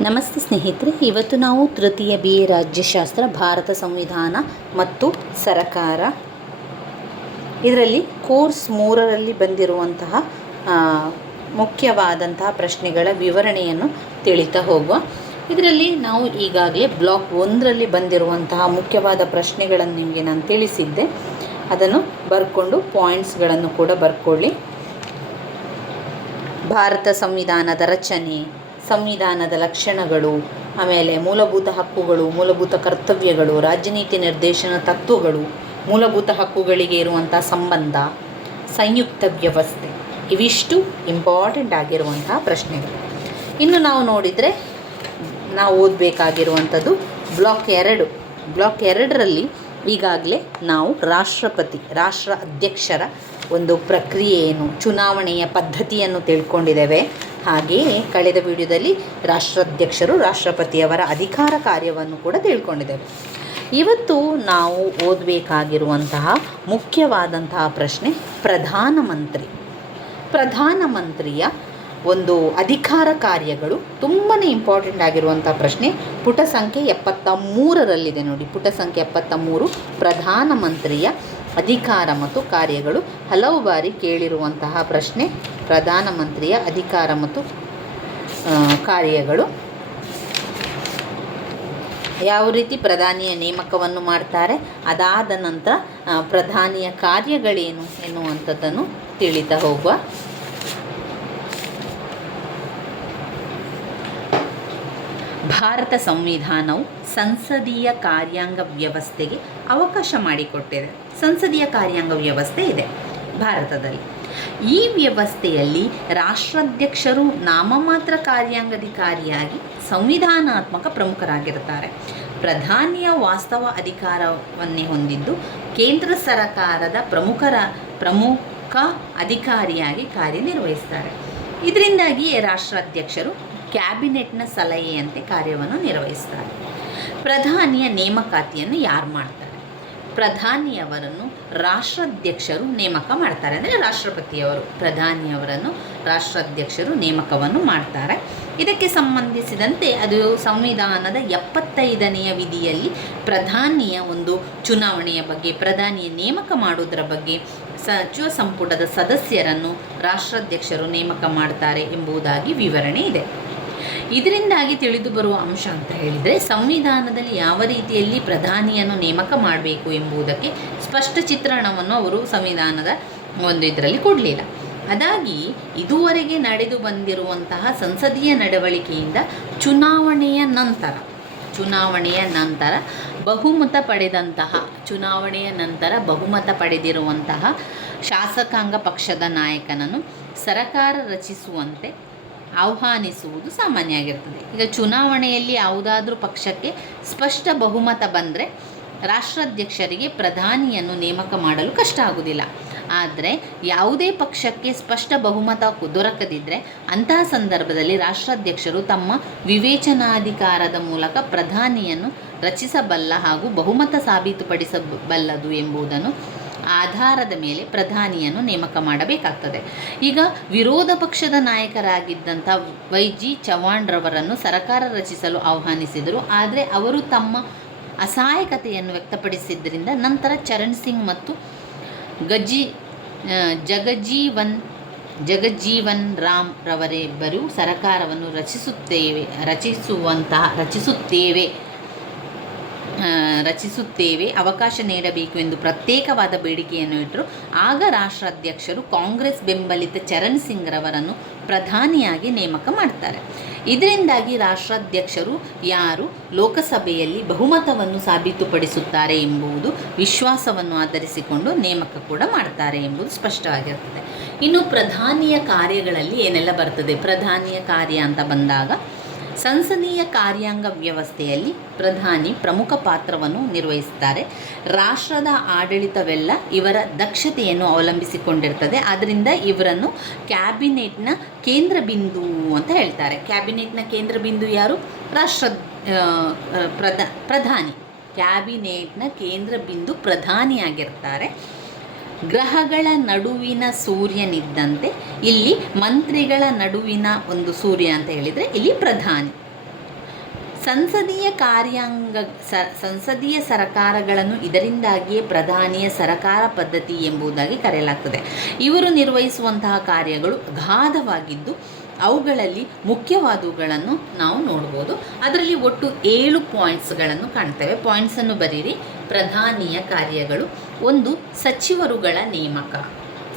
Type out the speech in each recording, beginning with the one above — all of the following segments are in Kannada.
ನಮಸ್ತೆ ಸ್ನೇಹಿತರೆ, ಇವತ್ತು ನಾವು ತೃತೀಯ ಬಿ ಎ ರಾಜ್ಯಶಾಸ್ತ್ರ, ಭಾರತ ಸಂವಿಧಾನ ಮತ್ತು ಸರಕಾರ. ಇದರಲ್ಲಿ ಕೋರ್ಸ್ ಮೂರರಲ್ಲಿ ಬಂದಿರುವಂತಹ ಮುಖ್ಯವಾದಂತಹ ಪ್ರಶ್ನೆಗಳ ವಿವರಣೆಯನ್ನು ತಿಳಿತಾ ಹೋಗುವ. ಇದರಲ್ಲಿ ನಾವು ಈಗಾಗಲೇ ಬ್ಲಾಕ್ ಒಂದರಲ್ಲಿ ಬಂದಿರುವಂತಹ ಮುಖ್ಯವಾದ ಪ್ರಶ್ನೆಗಳನ್ನು ನಿಮಗೆ ನಾನು ತಿಳಿಸಿದ್ದೆ. ಅದನ್ನು ಬರ್ಕೊಂಡು ಪಾಯಿಂಟ್ಸ್ಗಳನ್ನು ಕೂಡ ಬರ್ಕೊಳ್ಳಿ. ಭಾರತ ಸಂವಿಧಾನದ ರಚನೆ ಸಂವಿಧಾನದ ಲಕ್ಷಣಗಳು, ಆಮೇಲೆ ಮೂಲಭೂತ ಹಕ್ಕುಗಳು, ಮೂಲಭೂತ ಕರ್ತವ್ಯಗಳು ರಾಜನೀತಿ ನಿರ್ದೇಶನ ತತ್ವಗಳು, ಮೂಲಭೂತ ಹಕ್ಕುಗಳಿಗೆ ಇರುವಂಥ ಸಂಬಂಧ, ಸಂಯುಕ್ತ ವ್ಯವಸ್ಥೆ, ಇವಿಷ್ಟು ಇಂಪಾರ್ಟೆಂಟ್ ಆಗಿರುವಂತಹ ಪ್ರಶ್ನೆಗಳು. ಇನ್ನು ನಾವು ನೋಡಿದರೆ ನಾವು ಓದಬೇಕಾಗಿರುವಂಥದ್ದು ಬ್ಲಾಕ್ ಎರಡು. ಬ್ಲಾಕ್ ಎರಡರಲ್ಲಿ ಈಗಾಗಲೇ ನಾವು ರಾಷ್ಟ್ರಪತಿ, ರಾಷ್ಟ್ರ ಅಧ್ಯಕ್ಷರ ಒಂದು ಪ್ರಕ್ರಿಯೆ ಏನು ಚುನಾವಣೆಯ ಪದ್ಧತಿಯನ್ನು ತಿಳ್ಕೊಂಡಿದ್ದೇವೆ. ಹಾಗೆಯೇ ಕಳೆದ ವಿಡಿಯೋದಲ್ಲಿ ರಾಷ್ಟ್ರಾಧ್ಯಕ್ಷರು, ರಾಷ್ಟ್ರಪತಿಯವರ ಅಧಿಕಾರ ಕಾರ್ಯವನ್ನು ಕೂಡ ತಿಳ್ಕೊಂಡಿದ್ದೇವೆ ಇವತ್ತು ನಾವು ಓದಬೇಕಾಗಿರುವಂತಹ ಮುಖ್ಯವಾದಂತಹ ಪ್ರಶ್ನೆ, ಪ್ರಧಾನಮಂತ್ರಿ. ಪ್ರಧಾನಮಂತ್ರಿಯ ಒಂದು ಅಧಿಕಾರ ಕಾರ್ಯಗಳು ತುಂಬಾ ಇಂಪಾರ್ಟೆಂಟ್ ಆಗಿರುವಂಥ ಪ್ರಶ್ನೆ. ಪುಟ ಸಂಖ್ಯೆ ಎಪ್ಪತ್ತ ಮೂರರಲ್ಲಿದೆ ನೋಡಿ. ಪುಟ ಸಂಖ್ಯೆ ಎಪ್ಪತ್ತ ಮೂರು ಪ್ರಧಾನಮಂತ್ರಿಯ ಅಧಿಕಾರ ಮತ್ತು ಕಾರ್ಯಗಳು ಹಲವು ಬಾರಿ ಕೇಳಿರುವಂತಹ ಪ್ರಶ್ನೆ. ಪ್ರಧಾನಮಂತ್ರಿಯ ಅಧಿಕಾರ ಮತ್ತು ಕಾರ್ಯಗಳು. ಯಾವ ರೀತಿ ಪ್ರಧಾನಿಯ ನೇಮಕವನ್ನು ಮಾಡ್ತಾರೆ, ಅದಾದ ನಂತರ ಪ್ರಧಾನಿಯ ಕಾರ್ಯಗಳೇನು ಎನ್ನುವಂಥದ್ದನ್ನು ತಿಳಿತಾ ಹೋಗುವ. ಭಾರತ ಸಂವಿಧಾನವು ಸಂಸದೀಯ ಕಾರ್ಯಾಂಗ ವ್ಯವಸ್ಥೆಗೆ ಅವಕಾಶ ಮಾಡಿಕೊಟ್ಟಿದೆ. ಸಂಸದೀಯ ಕಾರ್ಯಾಂಗ ವ್ಯವಸ್ಥೆ ಇದೆ ಭಾರತದಲ್ಲಿ. ಈ ವ್ಯವಸ್ಥೆಯಲ್ಲಿ ರಾಷ್ಟ್ರಾಧ್ಯಕ್ಷರು ನಾಮಮಾತ್ರ ಕಾರ್ಯಾಂಗಾಧಿಕಾರಿಯಾಗಿ ಸಂವಿಧಾನಾತ್ಮಕ ಪ್ರಮುಖರಾಗಿರುತ್ತಾರೆ. ಪ್ರಧಾನಿಯ ವಾಸ್ತವ ಅಧಿಕಾರವನ್ನೇ ಹೊಂದಿದ್ದು ಕೇಂದ್ರ ಸರ್ಕಾರದ ಪ್ರಮುಖರ ಪ್ರಮುಖ ಅಧಿಕಾರಿಯಾಗಿ ಕಾರ್ಯನಿರ್ವಹಿಸ್ತಾರೆ ಇದರಿಂದಾಗಿ ರಾಷ್ಟ್ರಾಧ್ಯಕ್ಷರು ಕ್ಯಾಬಿನೆಟ್ನ ಸಲಹೆಯಂತೆ ಕಾರ್ಯವನ್ನು ನಿರ್ವಹಿಸ್ತಾರೆ ಪ್ರಧಾನಿಯ ನೇಮಕಾತಿಯನ್ನು ಯಾರು ಮಾಡ್ತಾರೆ? ಪ್ರಧಾನಿಯವರನ್ನು ರಾಷ್ಟ್ರಾಧ್ಯಕ್ಷರು ನೇಮಕ ಮಾಡ್ತಾರೆ. ಅಂದರೆ ರಾಷ್ಟ್ರಪತಿಯವರು ಪ್ರಧಾನಿಯವರನ್ನು ರಾಷ್ಟ್ರಾಧ್ಯಕ್ಷರು ನೇಮಕವನ್ನು ಮಾಡ್ತಾರೆ. ಇದಕ್ಕೆ ಸಂಬಂಧಿಸಿದಂತೆ ಅದು ಸಂವಿಧಾನದ ಎಪ್ಪತ್ತೈದನೆಯ ವಿಧಿಯಲ್ಲಿ ಪ್ರಧಾನಿಯ ಒಂದು ಚುನಾವಣೆಯ ಬಗ್ಗೆ, ಪ್ರಧಾನಿಯ ನೇಮಕ ಮಾಡೋದರ ಬಗ್ಗೆ ಸಚಿವ ಸಂಪುಟದ ಸದಸ್ಯರನ್ನು ರಾಷ್ಟ್ರಾಧ್ಯಕ್ಷರು ನೇಮಕ ಮಾಡ್ತಾರೆ ಎಂಬುದಾಗಿ ವಿವರಣೆ ಇದೆ. ಇದರಿಂದಾಗಿ ತಿಳಿದು ಬರುವ ಅಂಶ ಅಂತ ಹೇಳಿದರೆ ಸಂವಿಧಾನದಲ್ಲಿ ಯಾವ ರೀತಿಯಲ್ಲಿ ಪ್ರಧಾನಿಯನ್ನು ನೇಮಕ ಮಾಡಬೇಕು ಎಂಬುದಕ್ಕೆ ಸ್ಪಷ್ಟ ಚಿತ್ರಣವನ್ನು ಅವರು ಸಂವಿಧಾನದ ಒಂದು ಇದರಲ್ಲಿ ಕೊಡಲಿಲ್ಲ. ಅದಾಗಿ ಇದುವರೆಗೆ ನಡೆದು ಬಂದಿರುವಂತಹ ಸಂಸದೀಯ ನಡವಳಿಕೆಯಿಂದ ಚುನಾವಣೆಯ ನಂತರ ಚುನಾವಣೆಯ ನಂತರ ಬಹುಮತ ಪಡೆದಂತಹ, ಚುನಾವಣೆಯ ನಂತರ ಬಹುಮತ ಪಡೆದಿರುವಂತಹ ಶಾಸಕಾಂಗ ಪಕ್ಷದ ನಾಯಕನನ್ನು ಸರಕಾರ ರಚಿಸುವಂತೆ ಆಹ್ವಾನಿಸುವುದು ಸಾಮಾನ್ಯ ಆಗಿರ್ತದೆ ಈಗ ಚುನಾವಣೆಯಲ್ಲಿ ಯಾವುದಾದ್ರೂ ಪಕ್ಷಕ್ಕೆ ಸ್ಪಷ್ಟ ಬಹುಮತ ಬಂದರೆ ರಾಷ್ಟ್ರಾಧ್ಯಕ್ಷರಿಗೆ ಪ್ರಧಾನಿಯನ್ನು ನೇಮಕ ಮಾಡಲು ಕಷ್ಟ ಆಗುವುದಿಲ್ಲ. ಆದರೆ ಯಾವುದೇ ಪಕ್ಷಕ್ಕೆ ಸ್ಪಷ್ಟ ಬಹುಮತ ದೊರಕದಿದ್ದರೆ ಅಂತಹ ಸಂದರ್ಭದಲ್ಲಿ ರಾಷ್ಟ್ರಾಧ್ಯಕ್ಷರು ತಮ್ಮ ವಿವೇಚನಾಧಿಕಾರದ ಮೂಲಕ ಪ್ರಧಾನಿಯನ್ನು ರಚಿಸಬಲ್ಲ ಹಾಗೂ ಬಹುಮತ ಸಾಬೀತುಪಡಿಸಬಲ್ಲದು ಎಂಬುದನ್ನು ಆಧಾರದ ಮೇಲೆ ಪ್ರಧಾನಿಯನ್ನು ನೇಮಕ ಮಾಡಬೇಕಾಗ್ತದೆ. ಈಗ ವಿರೋಧ ಪಕ್ಷದ ನಾಯಕರಾಗಿದ್ದಂಥ ವೈ ಜಿ ಚವಾಣ್ರವರನ್ನು ಸರ್ಕಾರ ರಚಿಸಲು ಆಹ್ವಾನಿಸಿದರು. ಆದರೆ ಅವರು ತಮ್ಮ ಅಸಹಾಯಕತೆಯನ್ನು ವ್ಯಕ್ತಪಡಿಸಿದ್ದರಿಂದ ನಂತರ ಚರಣ್ ಸಿಂಗ್ ಮತ್ತು ಗಜಿ ಜಗಜೀವನ್ ಜಗಜೀವನ್ ರಾಮ್ ರವರಿಬ್ಬರು ಸರಕಾರವನ್ನು ರಚಿಸುತ್ತೇವೆ, ರಚಿಸುವಂತಹ, ರಚಿಸುತ್ತೇವೆ. ರಚಿಸುತ್ತೇವೆ, ಅವಕಾಶ ನೀಡಬೇಕು ಎಂದು ಪ್ರತ್ಯೇಕವಾದ ಬೇಡಿಕೆಯನ್ನು ಇಟ್ಟರು. ಆಗ ರಾಷ್ಟ್ರಾಧ್ಯಕ್ಷರು ಕಾಂಗ್ರೆಸ್ ಬೆಂಬಲಿತ ಚರಣ್ ಸಿಂಗ್ ರವರನ್ನು ಪ್ರಧಾನಿಯಾಗಿ ನೇಮಕ ಮಾಡ್ತಾರೆ. ಇದರಿಂದಾಗಿ ರಾಷ್ಟ್ರಾಧ್ಯಕ್ಷರು ಯಾರು ಲೋಕಸಭೆಯಲ್ಲಿ ಬಹುಮತವನ್ನು ಸಾಬೀತುಪಡಿಸುತ್ತಾರೆ ಎಂಬುದು ವಿಶ್ವಾಸವನ್ನು ಆಧರಿಸಿಕೊಂಡು ನೇಮಕ ಕೂಡ ಮಾಡ್ತಾರೆ ಎಂಬುದು ಸ್ಪಷ್ಟವಾಗಿರುತ್ತದೆ. ಇನ್ನು ಪ್ರಧಾನಿಯ ಕಾರ್ಯಗಳಲ್ಲಿ ಏನೆಲ್ಲ ಬರ್ತದೆ? ಪ್ರಧಾನಿಯ ಕಾರ್ಯ ಅಂತ ಬಂದಾಗ ಸಂಸದೀಯ ಕಾರ್ಯಾಂಗ ವ್ಯವಸ್ಥೆಯಲ್ಲಿ ಪ್ರಧಾನಿ ಪ್ರಮುಖ ಪಾತ್ರವನ್ನು ನಿರ್ವಹಿಸುತ್ತಾರೆ. ರಾಷ್ಟ್ರದ ಆಡಳಿತವೆಲ್ಲ ಇವರ ದಕ್ಷತೆಯನ್ನು ಅವಲಂಬಿಸಿಕೊಂಡಿರ್ತದೆ ಆದ್ದರಿಂದ ಇವರನ್ನು ಕ್ಯಾಬಿನೆಟ್ನ ಕೇಂದ್ರ ಬಿಂದು ಅಂತ ಹೇಳ್ತಾರೆ. ಕ್ಯಾಬಿನೆಟ್ನ ಕೇಂದ್ರ ಬಿಂದು ಯಾರು? ರಾಷ್ಟ್ರ ಪ್ರಧಾನಿ. ಕ್ಯಾಬಿನೆಟ್ನ ಕೇಂದ್ರ ಬಿಂದು ಪ್ರಧಾನಿಯಾಗಿರ್ತಾರೆ. ಗ್ರಹಗಳ ನಡುವಿನ ಸೂರ್ಯನಿದ್ದಂತೆ ಇಲ್ಲಿ ಮಂತ್ರಿಗಳ ನಡುವಿನ ಒಂದು ಸೂರ್ಯ ಅಂತ ಹೇಳಿದರೆ ಇಲ್ಲಿ ಪ್ರಧಾನಿ. ಸಂಸದೀಯ ಕಾರ್ಯಾಂಗ, ಸ, ಸಂಸದೀಯ ಸರಕಾರಗಳನ್ನು ಇದರಿಂದಾಗಿಯೇ ಪ್ರಧಾನಿಯ ಸರಕಾರ ಪದ್ಧತಿ ಎಂಬುದಾಗಿ ಕರೆಯಲಾಗ್ತದೆ. ಇವರು ನಿರ್ವಹಿಸುವಂತಹ ಕಾರ್ಯಗಳು ಅಗಾಧವಾಗಿದ್ದು ಅವುಗಳಲ್ಲಿ ಮುಖ್ಯವಾದವುಗಳನ್ನು ನಾವು ನೋಡ್ಬೋದು. ಅದರಲ್ಲಿ ಒಟ್ಟು ಏಳು ಪಾಯಿಂಟ್ಸ್ಗಳನ್ನು ಕಾಣ್ತೇವೆ. ಪಾಯಿಂಟ್ಸನ್ನು ಬರೀರಿ. ಪ್ರಧಾನಿಯ ಕಾರ್ಯಗಳು ಒಂದು ಸಚಿವರುಗಳ ನೇಮಕ.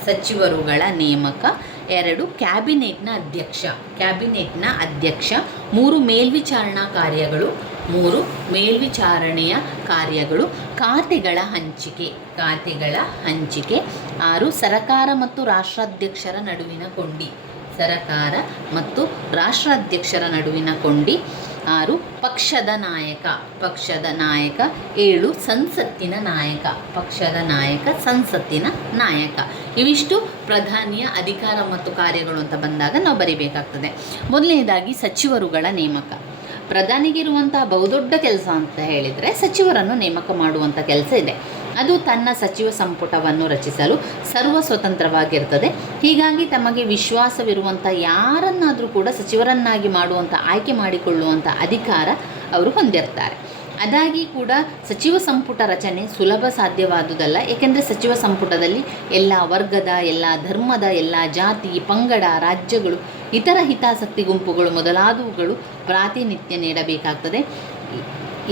ಸಚಿವರುಗಳ ನೇಮಕ ಎರಡು ಕ್ಯಾಬಿನೆಟ್ನ ಅಧ್ಯಕ್ಷ. ಕ್ಯಾಬಿನೆಟ್ನ ಅಧ್ಯಕ್ಷ, ಮೂರು ಮೇಲ್ವಿಚಾರಣಾ ಕಾರ್ಯಗಳು, ಮೂರು ಮೇಲ್ವಿಚಾರಣೆಯ ಕಾರ್ಯಗಳು, ಖಾತೆಗಳ ಹಂಚಿಕೆ. ಖಾತೆಗಳ ಹಂಚಿಕೆ, ಆರು ಸರಕಾರ ಮತ್ತು ರಾಷ್ಟ್ರಾಧ್ಯಕ್ಷರ ನಡುವಿನ ಕೊಂಡಿ ಸರಕಾರ ಮತ್ತು ರಾಷ್ಟ್ರಾಧ್ಯಕ್ಷರ ನಡುವಿನ ಕೊಂಡಿ ಆರು, ಪಕ್ಷದ ನಾಯಕ. ಪಕ್ಷದ ನಾಯಕ ಏಳು, ಸಂಸತ್ತಿನ ನಾಯಕ. ಪಕ್ಷದ ನಾಯಕ, ಸಂಸತ್ತಿನ ನಾಯಕ. ಇವಿಷ್ಟು ಪ್ರಧಾನಿಯ ಅಧಿಕಾರ ಮತ್ತು ಕಾರ್ಯಗಳು ಅಂತ ಬಂದಾಗ ನಾವು ಬರೀಬೇಕಾಗ್ತದೆ. ಮೊದಲನೇದಾಗಿ ಸಚಿವರುಗಳ ನೇಮಕ. ಪ್ರಧಾನಿಗಿರುವಂತಹ ಬಹುದೊಡ್ಡ ಕೆಲಸ ಅಂತ ಹೇಳಿದರೆ ಸಚಿವರನ್ನು ನೇಮಕ ಮಾಡುವಂಥ ಕೆಲಸ ಇದೆ. ಅದು ತನ್ನ ಸಚಿವ ಸಂಪುಟವನ್ನು ರಚಿಸಲು ಸರ್ವ ಸ್ವತಂತ್ರವಾಗಿರ್ತದೆ. ಹೀಗಾಗಿ ತಮಗೆ ವಿಶ್ವಾಸವಿರುವಂಥ ಯಾರನ್ನಾದರೂ ಕೂಡ ಸಚಿವರನ್ನಾಗಿ ಮಾಡುವಂಥ ಆಯ್ಕೆ ಮಾಡಿಕೊಳ್ಳುವಂಥ ಅಧಿಕಾರ ಅವರು ಹೊಂದಿರ್ತಾರೆ. ಅದಾಗಿ ಕೂಡ ಸಚಿವ ಸಂಪುಟ ರಚನೆ ಸುಲಭ ಸಾಧ್ಯವಾದುದಲ್ಲ. ಏಕೆಂದರೆ ಸಚಿವ ಸಂಪುಟದಲ್ಲಿ ಎಲ್ಲ ವರ್ಗದ, ಎಲ್ಲ ಧರ್ಮದ, ಎಲ್ಲ ಜಾತಿ, ಪಂಗಡ, ರಾಜ್ಯಗಳು, ಇತರ ಹಿತಾಸಕ್ತಿ ಗುಂಪುಗಳು ಮೊದಲಾದವುಗಳು ಪ್ರಾತಿನಿಧ್ಯ ನೀಡಬೇಕಾಗ್ತದೆ.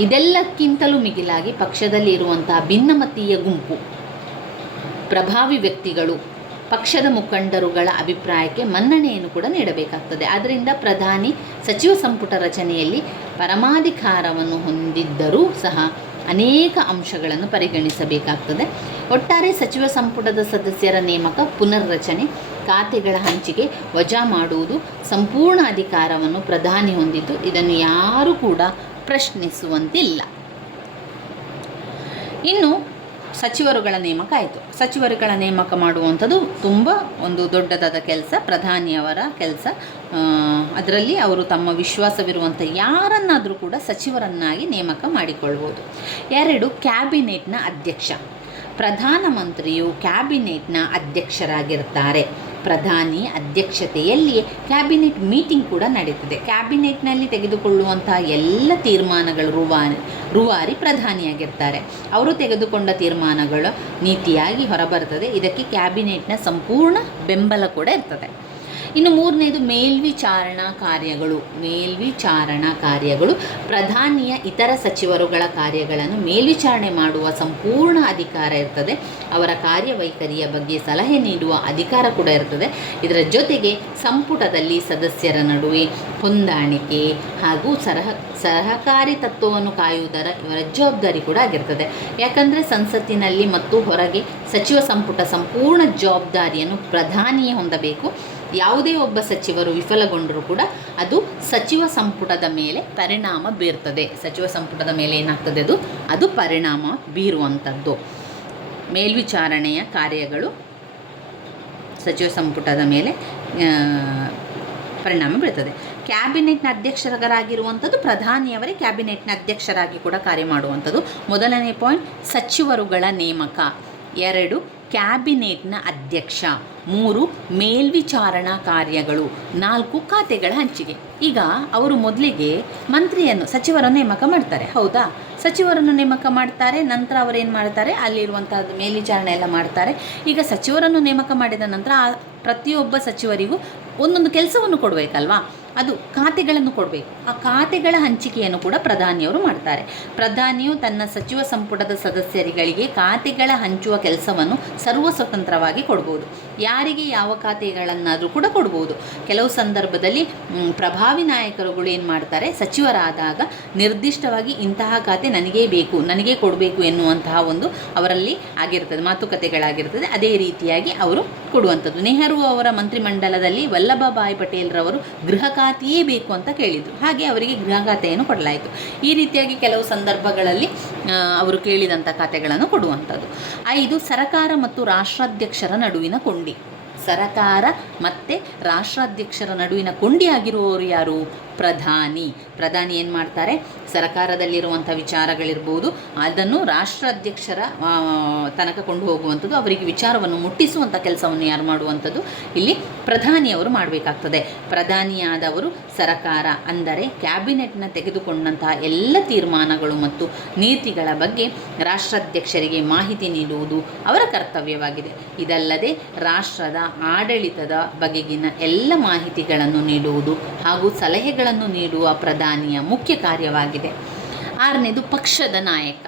ಇದೆಲ್ಲಕ್ಕಿಂತಲೂ ಮಿಗಿಲಾಗಿ ಪಕ್ಷದಲ್ಲಿ ಇರುವಂತಹ ಭಿನ್ನಮತೀಯ ಗುಂಪು. ಪ್ರಭಾವಿ ವ್ಯಕ್ತಿಗಳು, ಪಕ್ಷದ ಮುಖಂಡರುಗಳ ಅಭಿಪ್ರಾಯಕ್ಕೆ ಮನ್ನಣೆಯನ್ನು ಕೂಡ ನೀಡಬೇಕಾಗ್ತದೆ. ಆದ್ದರಿಂದ ಪ್ರಧಾನಿ ಸಚಿವ ಸಂಪುಟ ರಚನೆಯಲ್ಲಿ ಪರಮಾಧಿಕಾರವನ್ನು ಹೊಂದಿದ್ದರೂ ಸಹ ಅನೇಕ ಅಂಶಗಳನ್ನು ಪರಿಗಣಿಸಬೇಕಾಗ್ತದೆ. ಒಟ್ಟಾರೆ ಸಚಿವ ಸಂಪುಟದ ಸದಸ್ಯರ ನೇಮಕ, ಪುನರ್ರಚನೆ, ಖಾತೆಗಳ ಹಂಚಿಕೆ, ವಜಾ ಮಾಡುವುದು, ಸಂಪೂರ್ಣ ಅಧಿಕಾರವನ್ನು ಪ್ರಧಾನಿ ಹೊಂದಿದ್ದು, ಇದನ್ನು ಯಾರೂ ಕೂಡ ಪ್ರಶ್ನಿಸುವಂತಿಲ್ಲ. ಇನ್ನು ಸಚಿವರುಗಳ ನೇಮಕ ಆಯಿತು. ಸಚಿವರುಗಳ ನೇಮಕ ಮಾಡುವಂಥದ್ದು ತುಂಬ ಒಂದು ದೊಡ್ಡದಾದ ಕೆಲಸ ಪ್ರಧಾನಿಯವರ ಕೆಲಸ. ಅದರಲ್ಲಿ ಅವರು ತಮ್ಮ ವಿಶ್ವಾಸವಿರುವಂಥ ಯಾರನ್ನಾದರೂ ಕೂಡ ಸಚಿವರನ್ನಾಗಿ ನೇಮಕ ಮಾಡಿಕೊಳ್ಬೋದು. ಎರಡು, ಕ್ಯಾಬಿನೆಟ್ನ ಅಧ್ಯಕ್ಷ. ಪ್ರಧಾನಮಂತ್ರಿಯು ಕ್ಯಾಬಿನೆಟ್ನ ಅಧ್ಯಕ್ಷರಾಗಿರ್ತಾರೆ. ಪ್ರಧಾನಿ ಅಧ್ಯಕ್ಷತೆಯಲ್ಲಿ ಕ್ಯಾಬಿನೆಟ್ ಮೀಟಿಂಗ್ ಕೂಡ ನಡೀತದೆ ಕ್ಯಾಬಿನೆಟ್ನಲ್ಲಿ ತೆಗೆದುಕೊಳ್ಳುವಂತಹ ಎಲ್ಲ ತೀರ್ಮಾನಗಳು ರುವಾರಿ ರುವಾರಿ ಪ್ರಧಾನಿಯಾಗಿರ್ತಾರೆ. ಅವರು ತೆಗೆದುಕೊಂಡ ತೀರ್ಮಾನಗಳು ನೀತಿಯಾಗಿ ಹೊರಬರ್ತದೆ ಇದಕ್ಕೆ ಕ್ಯಾಬಿನೆಟ್ನ ಸಂಪೂರ್ಣ ಬೆಂಬಲ ಕೂಡ ಇರ್ತದೆ. ಇನ್ನು ಮೂರನೇದು ಮೇಲ್ವಿಚಾರಣಾ ಕಾರ್ಯಗಳು. ಮೇಲ್ವಿಚಾರಣಾ ಕಾರ್ಯಗಳು. ಪ್ರಧಾನಿಯ ಇತರ ಸಚಿವರುಗಳ ಕಾರ್ಯಗಳನ್ನು ಮೇಲ್ವಿಚಾರಣೆ ಮಾಡುವ ಸಂಪೂರ್ಣ ಅಧಿಕಾರ ಇರ್ತದೆ. ಅವರ ಕಾರ್ಯವೈಖರಿಯ ಬಗ್ಗೆ ಸಲಹೆ ನೀಡುವ ಅಧಿಕಾರ ಕೂಡ ಇರ್ತದೆ. ಇದರ ಜೊತೆಗೆ ಸಂಪುಟದಲ್ಲಿ ಸದಸ್ಯರ ನಡುವೆ ಹೊಂದಾಣಿಕೆ ಹಾಗೂ ಸರಹ ಸಹಕಾರಿ ತತ್ವವನ್ನು ಕಾಯುವುದರ ಇವರ ಜವಾಬ್ದಾರಿ ಕೂಡ ಆಗಿರ್ತದೆ. ಯಾಕಂದರೆ ಸಂಸತ್ತಿನಲ್ಲಿ ಮತ್ತು ಹೊರಗೆ ಸಚಿವ ಸಂಪುಟ ಸಂಪೂರ್ಣ ಜವಾಬ್ದಾರಿಯನ್ನು ಪ್ರಧಾನಿಯೇ ಹೊಂದಬೇಕು. ಯಾವುದೇ ಒಬ್ಬ ಸಚಿವರು ವಿಫಲಗೊಂಡರೂ ಕೂಡ ಅದು ಸಚಿವ ಸಂಪುಟದ ಮೇಲೆ ಪರಿಣಾಮ ಬೀರ್ತದೆ. ಸಚಿವ ಸಂಪುಟದ ಮೇಲೆ ಏನಾಗ್ತದೆ ಅದು? ಅದು ಪರಿಣಾಮ ಬೀರುವಂಥದ್ದು. ಮೇಲ್ವಿಚಾರಣೆಯ ಕಾರ್ಯಗಳು ಸಚಿವ ಸಂಪುಟದ ಮೇಲೆ ಪರಿಣಾಮ ಬೀರ್ತದೆ. ಕ್ಯಾಬಿನೆಟ್ನ ಅಧ್ಯಕ್ಷರಾಗಿರುವಂಥದ್ದು ಪ್ರಧಾನಿಯವರೇ ಕ್ಯಾಬಿನೆಟ್ನ ಅಧ್ಯಕ್ಷರಾಗಿ ಕೂಡ ಕಾರ್ಯ ಮಾಡುವಂಥದ್ದು. ಮೊದಲನೇ ಪಾಯಿಂಟ್, ಸಚಿವರುಗಳ ನೇಮಕ. ಎರಡು ಕ್ಯಾಬಿನೆಟ್ನ ಅಧ್ಯಕ್ಷ, ಮೂರು ಮೇಲ್ವಿಚಾರಣಾ ಕಾರ್ಯಗಳು, ನಾಲ್ಕು ಖಾತೆಗಳ ಹಂಚಿಕೆ. ಈಗ ಅವರು ಮೊದಲಿಗೆ ಮಂತ್ರಿಯನ್ನು, ಸಚಿವರನ್ನು ನೇಮಕ ಮಾಡ್ತಾರೆ. ಹೌದಾ? ಸಚಿವರನ್ನು ನೇಮಕ ಮಾಡ್ತಾರೆ, ನಂತರ ಅವರೇನು ಮಾಡ್ತಾರೆ? ಅಲ್ಲಿರುವಂಥದ್ದು ಮೇಲ್ವಿಚಾರಣೆ ಎಲ್ಲ ಮಾಡ್ತಾರೆ. ಈಗ ಸಚಿವರನ್ನು ನೇಮಕ ಮಾಡಿದ ನಂತರ ಆ ಪ್ರತಿಯೊಬ್ಬ ಸಚಿವರಿಗೂ ಒಂದೊಂದು ಕೆಲಸವನ್ನು ಕೊಡಬೇಕಲ್ವಾ? ಅದು ಖಾತೆಗಳನ್ನು ಕೊಡಬೇಕು. ಆ ಖಾತೆಗಳ ಹಂಚಿಕೆಯನ್ನು ಕೂಡ ಪ್ರಧಾನಿಯವರು ಮಾಡ್ತಾರೆ. ಪ್ರಧಾನಿಯು ತನ್ನ ಸಚಿವ ಸಂಪುಟದ ಸದಸ್ಯರಿಗಳಿಗೆ ಖಾತೆಗಳ ಹಂಚುವ ಕೆಲಸವನ್ನು ಸರ್ವ ಸ್ವತಂತ್ರವಾಗಿ ಕೊಡ್ಬೋದು. ಯಾರಿಗೆ ಯಾವ ಖಾತೆಗಳನ್ನಾದರೂ ಕೂಡ ಕೊಡ್ಬೋದು. ಕೆಲವು ಸಂದರ್ಭದಲ್ಲಿ ಪ್ರಭಾವಿ ನಾಯಕರುಗಳು ಏನು ಮಾಡ್ತಾರೆ? ಸಚಿವರಾದಾಗ ನಿರ್ದಿಷ್ಟವಾಗಿ ಇಂತಹ ಖಾತೆ ನನಗೇ ಬೇಕು, ನನಗೇ ಕೊಡಬೇಕು ಎನ್ನುವಂತಹ ಒಂದು ಅವರಲ್ಲಿ ಆಗಿರ್ತದೆ, ಮಾತುಕತೆಗಳಾಗಿರ್ತದೆ. ಅದೇ ರೀತಿಯಾಗಿ ಅವರು ಕೊಡುವಂಥದ್ದು. ನೆಹರು ಅವರ ಮಂತ್ರಿಮಂಡಲದಲ್ಲಿ ವಲ್ಲಭಭಾಯಿ ಪಟೇಲ್ರವರು ಗೃಹ ಖಾತೆಯೇ ಬೇಕು ಅಂತ ಕೇಳಿದರು. ಹಾಗೆ ಅವರಿಗೆ ಗೃಹಗಾತೆಯನ್ನು ಕೊಡಲಾಯಿತು. ಈ ರೀತಿಯಾಗಿ ಕೆಲವು ಸಂದರ್ಭಗಳಲ್ಲಿ ಅವರು ಕೇಳಿದಂಥ ಖಾತೆಗಳನ್ನು ಕೊಡುವಂಥದ್ದು. ಐದು, ಸರಕಾರ ಮತ್ತು ರಾಷ್ಟ್ರಾಧ್ಯಕ್ಷರ ನಡುವಿನ ಕೊಂಡಿ ಸರಕಾರ ಮತ್ತು ರಾಷ್ಟ್ರಾಧ್ಯಕ್ಷರ ನಡುವಿನ ಕೊಂಡಿಯಾಗಿರುವವರು ಯಾರು? ಪ್ರಧಾನಿ. ಪ್ರಧಾನಿ ಏನು ಮಾಡ್ತಾರೆ? ಸರಕಾರದಲ್ಲಿರುವಂಥ ವಿಚಾರಗಳಿರ್ಬೋದು, ಅದನ್ನು ರಾಷ್ಟ್ರಾಧ್ಯಕ್ಷರ ತನಕ ಕೊಂಡು ಹೋಗುವಂಥದ್ದು, ಅವರಿಗೆ ವಿಚಾರವನ್ನು ಮುಟ್ಟಿಸುವಂಥ ಕೆಲಸವನ್ನು ಯಾರು ಮಾಡುವಂಥದ್ದು? ಇಲ್ಲಿ ಪ್ರಧಾನಿಯವರು ಮಾಡಬೇಕಾಗ್ತದೆ. ಪ್ರಧಾನಿಯಾದವರು ಸರಕಾರ ಅಂದರೆ ಕ್ಯಾಬಿನೆಟ್ನ ತೆಗೆದುಕೊಂಡಂತಹ ಎಲ್ಲ ತೀರ್ಮಾನಗಳು ಮತ್ತು ನೀತಿಗಳ ಬಗ್ಗೆ ರಾಷ್ಟ್ರಾಧ್ಯಕ್ಷರಿಗೆ ಮಾಹಿತಿ ನೀಡುವುದು ಅವರ ಕರ್ತವ್ಯವಾಗಿದೆ. ಇದಲ್ಲದೆ ರಾಷ್ಟ್ರದ ಆಡಳಿತದ ಬಗೆಗಿನ ಎಲ್ಲ ಮಾಹಿತಿಗಳನ್ನು ನೀಡುವುದು ಹಾಗೂ ಸಲಹೆಗಳನ್ನು ನೀಡುವ ಪ್ರಧಾನಿಯ ಮುಖ್ಯ ಕಾರ್ಯವಾಗಿದೆ. ಆರನೇದು ಪಕ್ಷದ ನಾಯಕ.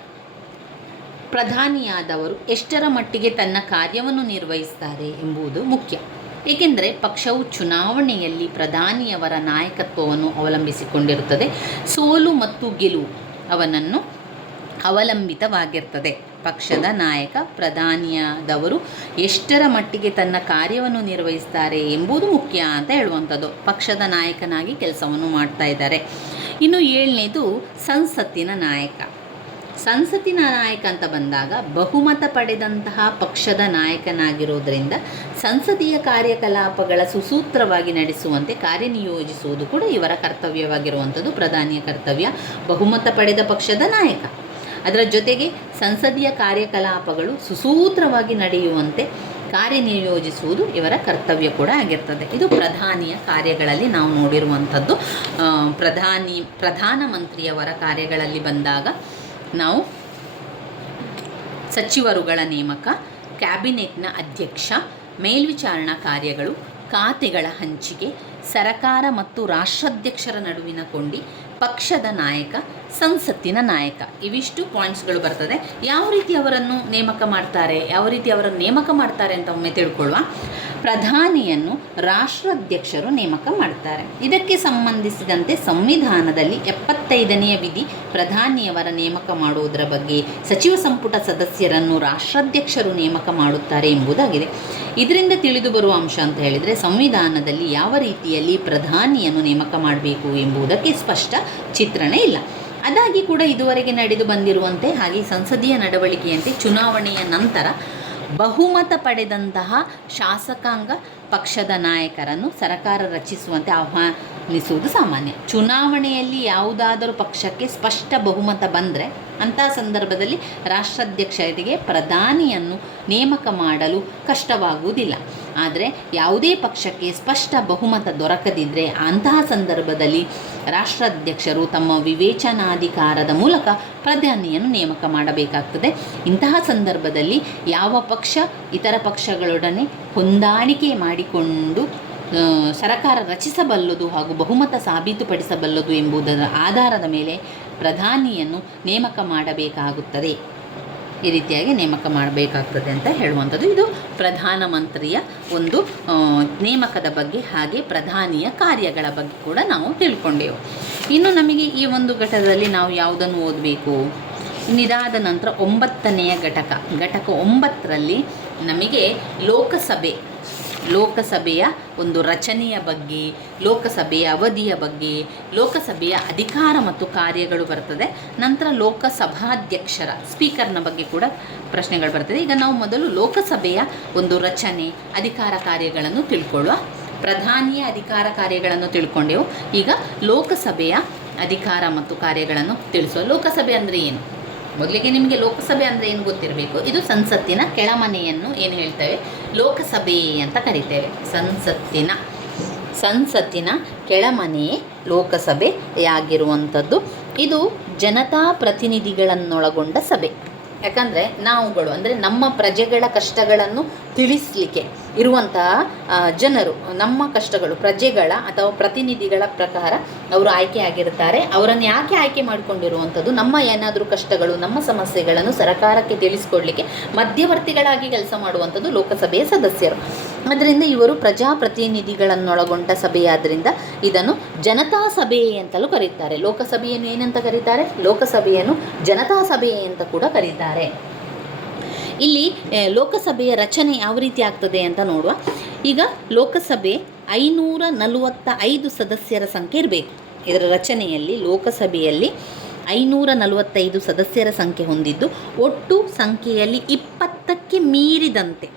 ಪ್ರಧಾನಿಯಾದವರು ಎಷ್ಟರ ಮಟ್ಟಿಗೆ ತನ್ನ ಕಾರ್ಯವನ್ನು ನಿರ್ವಹಿಸ್ತಾರೆ ಎಂಬುದು ಮುಖ್ಯ. ಏಕೆಂದರೆ ಪಕ್ಷವು ಚುನಾವಣೆಯಲ್ಲಿ ಪ್ರಧಾನಿಯವರ ನಾಯಕತ್ವವನ್ನು ಅವಲಂಬಿಸಿಕೊಂಡಿರುತ್ತದೆ. ಸೋಲು ಮತ್ತು ಗೆಲುವು ಅವನನ್ನು ಅವಲಂಬಿತವಾಗಿರ್ತದೆ. ಪಕ್ಷದ ನಾಯಕ, ಪ್ರಧಾನಿಯಾದವರು ಎಷ್ಟರ ಮಟ್ಟಿಗೆ ತನ್ನ ಕಾರ್ಯವನ್ನು ನಿರ್ವಹಿಸ್ತಾರೆ ಎಂಬುದು ಮುಖ್ಯ ಅಂತ ಹೇಳುವಂಥದ್ದು. ಪಕ್ಷದ ನಾಯಕನಾಗಿ ಕೆಲಸವನ್ನು ಮಾಡ್ತಾ ಇದ್ದಾರೆ. ಇನ್ನು ಏಳನೇದು, ಸಂಸತ್ತಿನ ನಾಯಕ. ಸಂಸತ್ತಿನ ನಾಯಕ ಅಂತ ಬಂದಾಗ, ಬಹುಮತ ಪಡೆದಂತಹ ಪಕ್ಷದ ನಾಯಕನಾಗಿರೋದ್ರಿಂದ ಸಂಸದೀಯ ಕಾರ್ಯಕಲಾಪಗಳ ಸುಸೂತ್ರವಾಗಿ ನಡೆಸುವಂತೆ ಕಾರ್ಯನಿಯೋಜಿಸುವುದು ಕೂಡ ಇವರ ಕರ್ತವ್ಯವಾಗಿರುವಂಥದ್ದು, ಪ್ರಧಾನಿಯ ಕರ್ತವ್ಯ. ಬಹುಮತ ಪಡೆದ ಪಕ್ಷದ ನಾಯಕ. ಅದರ ಜೊತೆಗೆ ಸಂಸದೀಯ ಕಾರ್ಯಕಲಾಪಗಳು ಸುಸೂತ್ರವಾಗಿ ನಡೆಯುವಂತೆ ಕಾರ್ಯನಿಯೋಜಿಸುವುದು ಇವರ ಕರ್ತವ್ಯ ಕೂಡ ಆಗಿರ್ತದೆ. ಇದು ಪ್ರಧಾನಿಯ ಕಾರ್ಯಗಳಲ್ಲಿ ನಾವು ನೋಡಿರುವಂಥದ್ದು. ಪ್ರಧಾನಿ ಪ್ರಧಾನಮಂತ್ರಿಯವರ ಕಾರ್ಯಗಳಲ್ಲಿ ಬಂದಾಗ ನಾವು ಸಚಿವರುಗಳ ನೇಮಕ, ಕ್ಯಾಬಿನೆಟ್ನ ಅಧ್ಯಕ್ಷ, ಮೇಲ್ವಿಚಾರಣಾ ಕಾರ್ಯಗಳು, ಖಾತೆಗಳ ಹಂಚಿಕೆ, ಸರಕಾರ ಮತ್ತು ರಾಷ್ಟ್ರಾಧ್ಯಕ್ಷರ ನಡುವಿನ ಕೊಂಡಿ ಪಕ್ಷದ ನಾಯಕ ಸಂಸತ್ತಿನ ನಾಯಕ. ಇವಿಷ್ಟು ಪಾಯಿಂಟ್ಸ್ಗಳು ಬರ್ತದೆ. ಯಾವ ರೀತಿ ಅವರನ್ನು ನೇಮಕ ಮಾಡ್ತಾರೆ, ಯಾವ ರೀತಿ ಅವರನ್ನು ನೇಮಕ ಮಾಡ್ತಾರೆ ಅಂತ ಒಮ್ಮೆ ತಿಳ್ಕೊಳ್ಳುವ. ಪ್ರಧಾನಿಯನ್ನು ರಾಷ್ಟ್ರಾಧ್ಯಕ್ಷರು ನೇಮಕ ಮಾಡ್ತಾರೆ. ಇದಕ್ಕೆ ಸಂಬಂಧಿಸಿದಂತೆ ಸಂವಿಧಾನದಲ್ಲಿ ಎಪ್ಪತ್ತೈದನೆಯ ವಿಧಿ ಪ್ರಧಾನಿಯವರ ನೇಮಕ ಮಾಡುವುದರ ಬಗ್ಗೆ, ಸಚಿವ ಸಂಪುಟ ಸದಸ್ಯರನ್ನು ರಾಷ್ಟ್ರಾಧ್ಯಕ್ಷರು ನೇಮಕ ಮಾಡುತ್ತಾರೆ ಎಂಬುದಾಗಿದೆ. ಇದರಿಂದ ತಿಳಿದು ಬರುವ ಅಂಶ ಅಂತ ಹೇಳಿದರೆ, ಸಂವಿಧಾನದಲ್ಲಿ ಯಾವ ರೀತಿಯಲ್ಲಿ ಪ್ರಧಾನಿಯನ್ನು ನೇಮಕ ಮಾಡಬೇಕು ಎಂಬುದಕ್ಕೆ ಸ್ಪಷ್ಟ ಚಿತ್ರಣ ಇಲ್ಲ. ಅದಾಗಿ ಕೂಡ ಇದುವರೆಗೆ ನಡೆದು ಬಂದಿರುವಂತೆ ಹಾಗೆ ಸಂಸದೀಯ ನಡವಳಿಕೆಯಂತೆ ಚುನಾವಣೆಯ ನಂತರ ಬಹುಮತ ಪಡೆದಂತಹ ಶಾಸಕಾಂಗ ಪಕ್ಷದ ನಾಯಕರನ್ನು ಸರ್ಕಾರ ರಚಿಸುವಂತೆ ಆಹ್ವಾನಿಸುವುದು ಸಾಮಾನ್ಯ. ಚುನಾವಣೆಯಲ್ಲಿ ಯಾವುದಾದರೂ ಪಕ್ಷಕ್ಕೆ ಸ್ಪಷ್ಟ ಬಹುಮತ ಬಂದರೆ ಅಂತಹ ಸಂದರ್ಭದಲ್ಲಿ ರಾಷ್ಟ್ರಾಧ್ಯಕ್ಷರಿಗೆ ಪ್ರಧಾನಿಯನ್ನು ನೇಮಕ ಮಾಡಲು ಕಷ್ಟವಾಗುವುದಿಲ್ಲ. ಆದರೆ ಯಾವುದೇ ಪಕ್ಷಕ್ಕೆ ಸ್ಪಷ್ಟ ಬಹುಮತ ದೊರಕದಿದ್ದರೆ ಅಂತಹ ಸಂದರ್ಭದಲ್ಲಿ ರಾಷ್ಟ್ರಾಧ್ಯಕ್ಷರು ತಮ್ಮ ವಿವೇಚನಾಧಿಕಾರದ ಮೂಲಕ ಪ್ರಧಾನಿಯನ್ನು ನೇಮಕ ಮಾಡಬೇಕಾಗ್ತದೆ. ಇಂತಹ ಸಂದರ್ಭದಲ್ಲಿ ಯಾವ ಪಕ್ಷ ಇತರ ಪಕ್ಷಗಳೊಡನೆ ಹೊಂದಾಣಿಕೆ ಮಾಡಿಕೊಂಡು ಸರಕಾರ ರಚಿಸಬಲ್ಲದು ಹಾಗೂ ಬಹುಮತ ಸಾಬೀತುಪಡಿಸಬಲ್ಲದು ಎಂಬುದರ ಆಧಾರದ ಮೇಲೆ ಪ್ರಧಾನಿಯನ್ನು ನೇಮಕ ಮಾಡಬೇಕಾಗುತ್ತದೆ. ಈ ರೀತಿಯಾಗಿ ನೇಮಕ ಮಾಡಬೇಕಾಗ್ತದೆ ಅಂತ ಹೇಳುವಂಥದ್ದು. ಇದು ಪ್ರಧಾನಮಂತ್ರಿಯ ಒಂದು ನೇಮಕದ ಬಗ್ಗೆ ಹಾಗೆ ಪ್ರಧಾನಿಯ ಕಾರ್ಯಗಳ ಬಗ್ಗೆ ಕೂಡ ನಾವು ತಿಳ್ಕೊಂಡೆವು. ಇನ್ನು ನಮಗೆ ಈ ಒಂದು ಘಟಕದಲ್ಲಿ ನಾವು ಯಾವುದನ್ನು ಓದಬೇಕು? ನಿರಾದ ನಂತರ ಒಂಬತ್ತನೆಯ ಘಟಕ. ಘಟಕ ಒಂಬತ್ತರಲ್ಲಿ ನಮಗೆ ಲೋಕಸಭೆ ಲೋಕಸಭೆಯ ಒಂದು ರಚನೆಯ ಬಗ್ಗೆ, ಲೋಕಸಭೆಯ ಅವಧಿಯ ಬಗ್ಗೆ, ಲೋಕಸಭೆಯ ಅಧಿಕಾರ ಮತ್ತು ಕಾರ್ಯಗಳು ಬರ್ತದೆ. ನಂತರ ಲೋಕಸಭಾಧ್ಯಕ್ಷರ, ಸ್ಪೀಕರ್ನ ಬಗ್ಗೆ ಕೂಡ ಪ್ರಶ್ನೆಗಳು ಬರ್ತದೆ. ಈಗ ನಾವು ಮೊದಲು ಲೋಕಸಭೆಯ ಒಂದು ರಚನೆ, ಅಧಿಕಾರ ಕಾರ್ಯಗಳನ್ನು ತಿಳ್ಕೊಳ್ಳುವ ಪ್ರಧಾನಿಯ ಅಧಿಕಾರ ಕಾರ್ಯಗಳನ್ನು ತಿಳ್ಕೊಂಡೆವು. ಈಗ ಲೋಕಸಭೆಯ ಅಧಿಕಾರ ಮತ್ತು ಕಾರ್ಯಗಳನ್ನು ತಿಳಿಸುವ. ಲೋಕಸಭೆ ಅಂದರೆ ಏನು? ಮೊದಲಿಗೆ ನಿಮಗೆ ಲೋಕಸಭೆ ಅಂದರೆ ಏನು ಗೊತ್ತಿರಬೇಕು? ಇದು ಸಂಸತ್ತಿನ ಕೆಳಮನೆಯನ್ನು ಏನು ಹೇಳ್ತೇವೆ? ಲೋಕಸಭೆ ಅಂತ ಕರಿತೇವೆ. ಸಂಸತ್ತಿನ ಸಂಸತ್ತಿನ ಕೆಳಮನೆಯೇ ಲೋಕಸಭೆಯಾಗಿರುವಂಥದ್ದು. ಇದು ಜನತಾ ಪ್ರತಿನಿಧಿಗಳನ್ನೊಳಗೊಂಡ ಸಭೆ. ಯಾಕಂದರೆ ನಾವುಗಳು, ಅಂದರೆ ನಮ್ಮ ಪ್ರಜೆಗಳ ಕಷ್ಟಗಳನ್ನು ತಿಳಿಸಲಿಕ್ಕೆ ಇರುವಂತಹ ಜನರು, ನಮ್ಮ ಕಷ್ಟಗಳು, ಪ್ರಜೆಗಳ ಅಥವಾ ಪ್ರತಿನಿಧಿಗಳ ಪ್ರಕಾರ ಅವರು ಆಯ್ಕೆ ಆಗಿರ್ತಾರೆ ಅವರನ್ನು ಯಾಕೆ ಆಯ್ಕೆ ಮಾಡಿಕೊಂಡಿರುವಂಥದ್ದು? ನಮ್ಮ ಏನಾದರೂ ಕಷ್ಟಗಳು, ನಮ್ಮ ಸಮಸ್ಯೆಗಳನ್ನು ಸರಕಾರಕ್ಕೆ ತಿಳಿಸ್ಕೊಡ್ಲಿಕ್ಕೆ ಮಧ್ಯವರ್ತಿಗಳಾಗಿ ಕೆಲಸ ಮಾಡುವಂಥದ್ದು ಲೋಕಸಭೆಯ ಸದಸ್ಯರು. ಅದರಿಂದ ಇವರು ಪ್ರಜಾಪ್ರತಿನಿಧಿಗಳನ್ನೊಳಗೊಂಡ ಸಭೆಯಾದ್ದರಿಂದ ಇದನ್ನು ಜನತಾ ಸಭೆ ಅಂತಲೂ ಕರೀತಾರೆ. ಲೋಕಸಭೆಯನ್ನು ಏನಂತ ಕರೀತಾರೆ? ಲೋಕಸಭೆಯನ್ನು ಜನತಾ ಸಭೆ ಅಂತ ಕೂಡ ಕರೀತಾರೆ. ಇಲ್ಲಿ ಲೋಕಸಭೆಯ ರಚನೆ ಯಾವ ರೀತಿ ಆಗ್ತದೆ ಅಂತ ನೋಡುವ. ಈಗ ಲೋಕಸಭೆ ಐನೂರ ನಲವತ್ತ ಐದು ಸದಸ್ಯರ ಸಂಖ್ಯೆ ಇರಬೇಕು. ಇದರ ರಚನೆಯಲ್ಲಿ ಲೋಕಸಭೆಯಲ್ಲಿ ಐನೂರ ನಲವತ್ತೈದು ಸದಸ್ಯರ ಸಂಖ್ಯೆ ಹೊಂದಿದ್ದು, ಒಟ್ಟು ಸಂಖ್ಯೆಯಲ್ಲಿ ಇಪ್ಪತ್ತಕ್ಕೆ ಮೀರಿದಂತೆ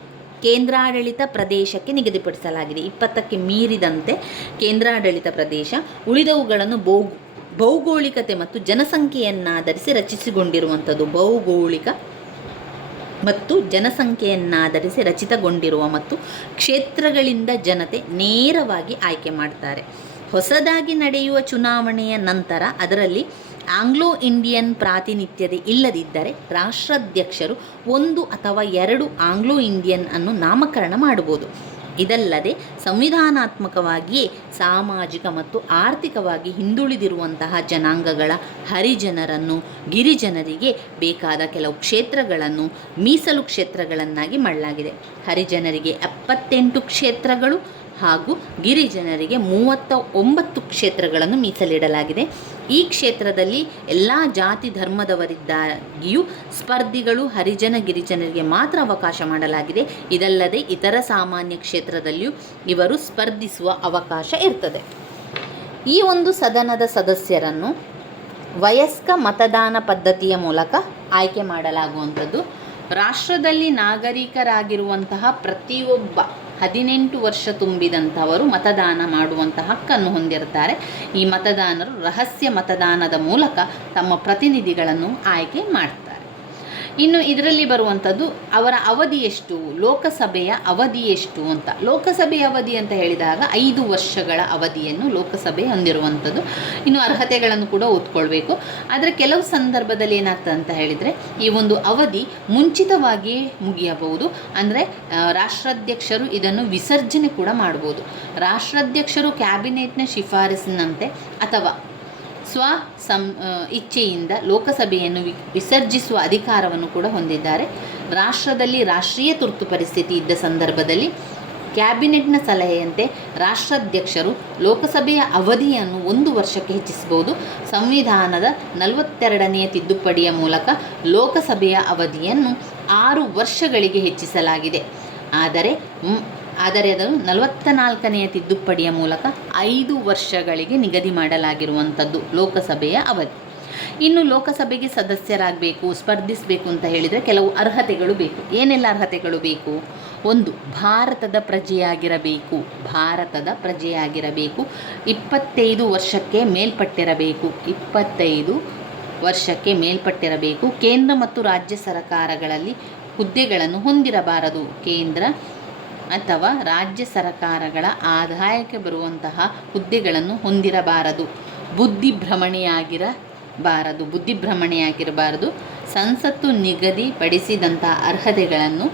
ಕೇಂದ್ರಾಡಳಿತ ಪ್ರದೇಶಕ್ಕೆ ನಿಗದಿಪಡಿಸಲಾಗಿದೆ. ಇಪ್ಪತ್ತಕ್ಕೆ ಮೀರಿದಂತೆ ಕೇಂದ್ರಾಡಳಿತ ಪ್ರದೇಶ ಉಳಿದವುಗಳನ್ನು ಭೌಗೋಳಿಕತೆ ಮತ್ತು ಜನಸಂಖ್ಯೆಯನ್ನಾಧರಿಸಿ ರಚಿಸಿಕೊಂಡಿರುವಂಥದ್ದು ಭೌಗೋಳಿಕ ಮತ್ತು ಜನಸಂಖ್ಯೆಯನ್ನಾಧರಿಸಿ ರಚಿತಗೊಂಡಿರುವ ಮತ್ತು ಕ್ಷೇತ್ರಗಳಿಂದ ಜನತೆ ನೇರವಾಗಿ ಆಯ್ಕೆ ಮಾಡ್ತಾರೆ. ಹೊಸದಾಗಿ ನಡೆಯುವ ಚುನಾವಣೆಯ ನಂತರ ಅದರಲ್ಲಿ ಆಂಗ್ಲೋ ಇಂಡಿಯನ್ ಪ್ರಾತಿನಿಧ್ಯತೆ ಇಲ್ಲದಿದ್ದರೆ ರಾಷ್ಟ್ರಾಧ್ಯಕ್ಷರು ಒಂದು ಅಥವಾ ಎರಡು ಆಂಗ್ಲೋ ಇಂಡಿಯನ್ ಅನ್ನು ನಾಮಕರಣ ಮಾಡಬಹುದು. ಇದಲ್ಲದೆ ಸಂವಿಧಾನಾತ್ಮಕವಾಗಿ ಸಾಮಾಜಿಕ ಮತ್ತು ಆರ್ಥಿಕವಾಗಿ ಹಿಂದುಳಿದಿರುವಂತಹ ಜನಾಂಗಗಳ ಹರಿಜನರನ್ನು, ಗಿರಿಜನರಿಗೆ ಬೇಕಾದ ಕೆಲವು ಕ್ಷೇತ್ರಗಳನ್ನು ಮೀಸಲು ಕ್ಷೇತ್ರಗಳನ್ನಾಗಿ ಮಾಡಲಾಗಿದೆ. ಹರಿಜನರಿಗೆ ಎಪ್ಪತ್ತೆಂಟು ಕ್ಷೇತ್ರಗಳು ಹಾಗೂ ಗಿರಿಜನರಿಗೆ ಮೂವತ್ತ ಒಂಬತ್ತು ಕ್ಷೇತ್ರಗಳನ್ನು ಮೀಸಲಿಡಲಾಗಿದೆ. ಈ ಕ್ಷೇತ್ರದಲ್ಲಿ ಎಲ್ಲ ಜಾತಿ ಧರ್ಮದವರಿದ್ದಾಗಿಯೂ ಸ್ಪರ್ಧಿಗಳು ಹರಿಜನ ಗಿರಿಜನರಿಗೆ ಮಾತ್ರ ಅವಕಾಶ ಮಾಡಲಾಗಿದೆ. ಇದಲ್ಲದೆ ಇತರ ಸಾಮಾನ್ಯ ಕ್ಷೇತ್ರದಲ್ಲಿಯೂ ಇವರು ಸ್ಪರ್ಧಿಸುವ ಅವಕಾಶ ಇರ್ತದೆ. ಈ ಒಂದು ಸದನದ ಸದಸ್ಯರನ್ನು ವಯಸ್ಕ ಮತದಾನ ಪದ್ಧತಿಯ ಮೂಲಕ ಆಯ್ಕೆ ಮಾಡಲಾಗುವಂಥದ್ದು. ರಾಷ್ಟ್ರದಲ್ಲಿ ನಾಗರಿಕರಾಗಿರುವಂತಹ ಪ್ರತಿಯೊಬ್ಬ ಹದಿನೆಂಟು ವರ್ಷ ತುಂಬಿದಂಥವರು ಮತದಾನ ಮಾಡುವಂಥ ಹಕ್ಕನ್ನು ಹೊಂದಿರುತ್ತಾರೆ. ಈ ಮತದಾನರು ರಹಸ್ಯ ಮತದಾನದ ಮೂಲಕ ತಮ್ಮ ಪ್ರತಿನಿಧಿಗಳನ್ನು ಆಯ್ಕೆ ಮಾಡ್ತಾರೆ. ಇನ್ನು ಇದರಲ್ಲಿ ಬರುವಂಥದ್ದು, ಅವರ ಅವಧಿ ಎಷ್ಟು, ಲೋಕಸಭೆಯ ಅವಧಿ ಎಷ್ಟು ಅಂತ. ಲೋಕಸಭೆಯ ಅವಧಿ ಅಂತ ಹೇಳಿದಾಗ ಐದು ವರ್ಷಗಳ ಅವಧಿಯನ್ನು ಲೋಕಸಭೆ ಹೊಂದಿರುವಂಥದ್ದು. ಇನ್ನು ಅರ್ಹತೆಗಳನ್ನು ಕೂಡ ಓದ್ಕೊಳ್ಬೇಕು. ಆದರೆ ಕೆಲವು ಸಂದರ್ಭದಲ್ಲಿ ಏನಾಗ್ತದೆ ಅಂತ ಹೇಳಿದರೆ, ಈ ಒಂದು ಅವಧಿ ಮುಂಚಿತವಾಗಿಯೇ ಮುಗಿಯಬಹುದು. ಅಂದರೆ ರಾಷ್ಟ್ರಾಧ್ಯಕ್ಷರು ಇದನ್ನು ವಿಸರ್ಜನೆ ಕೂಡ ಮಾಡ್ಬೋದು. ರಾಷ್ಟ್ರಾಧ್ಯಕ್ಷರು ಕ್ಯಾಬಿನೆಟ್ನ ಶಿಫಾರಸಿನಂತೆ ಅಥವಾ ಸ್ವ ಸಂ ಇಚ್ಛೆಯಿಂದ ಲೋಕಸಭೆಯನ್ನು ವಿಸರ್ಜಿಸುವ ಅಧಿಕಾರವನ್ನು ಕೂಡ ಹೊಂದಿದ್ದಾರೆ. ರಾಷ್ಟ್ರದಲ್ಲಿ ರಾಷ್ಟ್ರೀಯ ತುರ್ತು ಪರಿಸ್ಥಿತಿ ಇದ್ದ ಸಂದರ್ಭದಲ್ಲಿ ಕ್ಯಾಬಿನೆಟ್ನ ಸಲಹೆಯಂತೆ ರಾಷ್ಟ್ರಾಧ್ಯಕ್ಷರು ಲೋಕಸಭೆಯ ಅವಧಿಯನ್ನು ಒಂದು ವರ್ಷಕ್ಕೆ ಹೆಚ್ಚಿಸಬಹುದು. ಸಂವಿಧಾನದ ನಲವತ್ತೆರಡನೆಯ ತಿದ್ದುಪಡಿಯ ಮೂಲಕ ಲೋಕಸಭೆಯ ಅವಧಿಯನ್ನು ಆರು ವರ್ಷಗಳಿಗೆ ಹೆಚ್ಚಿಸಲಾಗಿದೆ. ಆದರೆ ಆದರೆ ಅದನ್ನು ನಲವತ್ತ ನಾಲ್ಕನೆಯ ತಿದ್ದುಪಡಿಯ ಮೂಲಕ ಐದು ವರ್ಷಗಳಿಗೆ ನಿಗದಿ ಮಾಡಲಾಗಿರುವಂಥದ್ದು ಲೋಕಸಭೆಯ ಅವಧಿ. ಇನ್ನು ಲೋಕಸಭೆಗೆ ಸದಸ್ಯರಾಗಬೇಕು, ಸ್ಪರ್ಧಿಸಬೇಕು ಅಂತ ಹೇಳಿದರೆ ಕೆಲವು ಅರ್ಹತೆಗಳು ಬೇಕು. ಏನೆಲ್ಲ ಅರ್ಹತೆಗಳು ಬೇಕು? ಒಂದು, ಭಾರತದ ಪ್ರಜೆಯಾಗಿರಬೇಕು. ಭಾರತದ ಪ್ರಜೆಯಾಗಿರಬೇಕು. ಇಪ್ಪತ್ತೈದು ವರ್ಷಕ್ಕೆ ಮೇಲ್ಪಟ್ಟಿರಬೇಕು. ಇಪ್ಪತ್ತೈದು ವರ್ಷಕ್ಕೆ ಮೇಲ್ಪಟ್ಟಿರಬೇಕು. ಕೇಂದ್ರ ಮತ್ತು ರಾಜ್ಯ ಸರ್ಕಾರಗಳಲ್ಲಿ ಹುದ್ದೆಗಳನ್ನು ಹೊಂದಿರಬಾರದು. ಕೇಂದ್ರ ಅಥವಾ ರಾಜ್ಯ ಸರಕಾರಗಳ ಆದಾಯಕ್ಕೆ ಬರುವಂತಹ ಹುದ್ದೆಗಳನ್ನು ಹೊಂದಿರಬಾರದು. ಬುದ್ಧಿಭ್ರಮಣೆಯಾಗಿರಬಾರದು ಬುದ್ಧಿಭ್ರಮಣೆಯಾಗಿರಬಾರದು ಸಂಸತ್ತು ನಿಗದಿಪಡಿಸಿದಂಥ ಅರ್ಹತೆಗಳನ್ನು,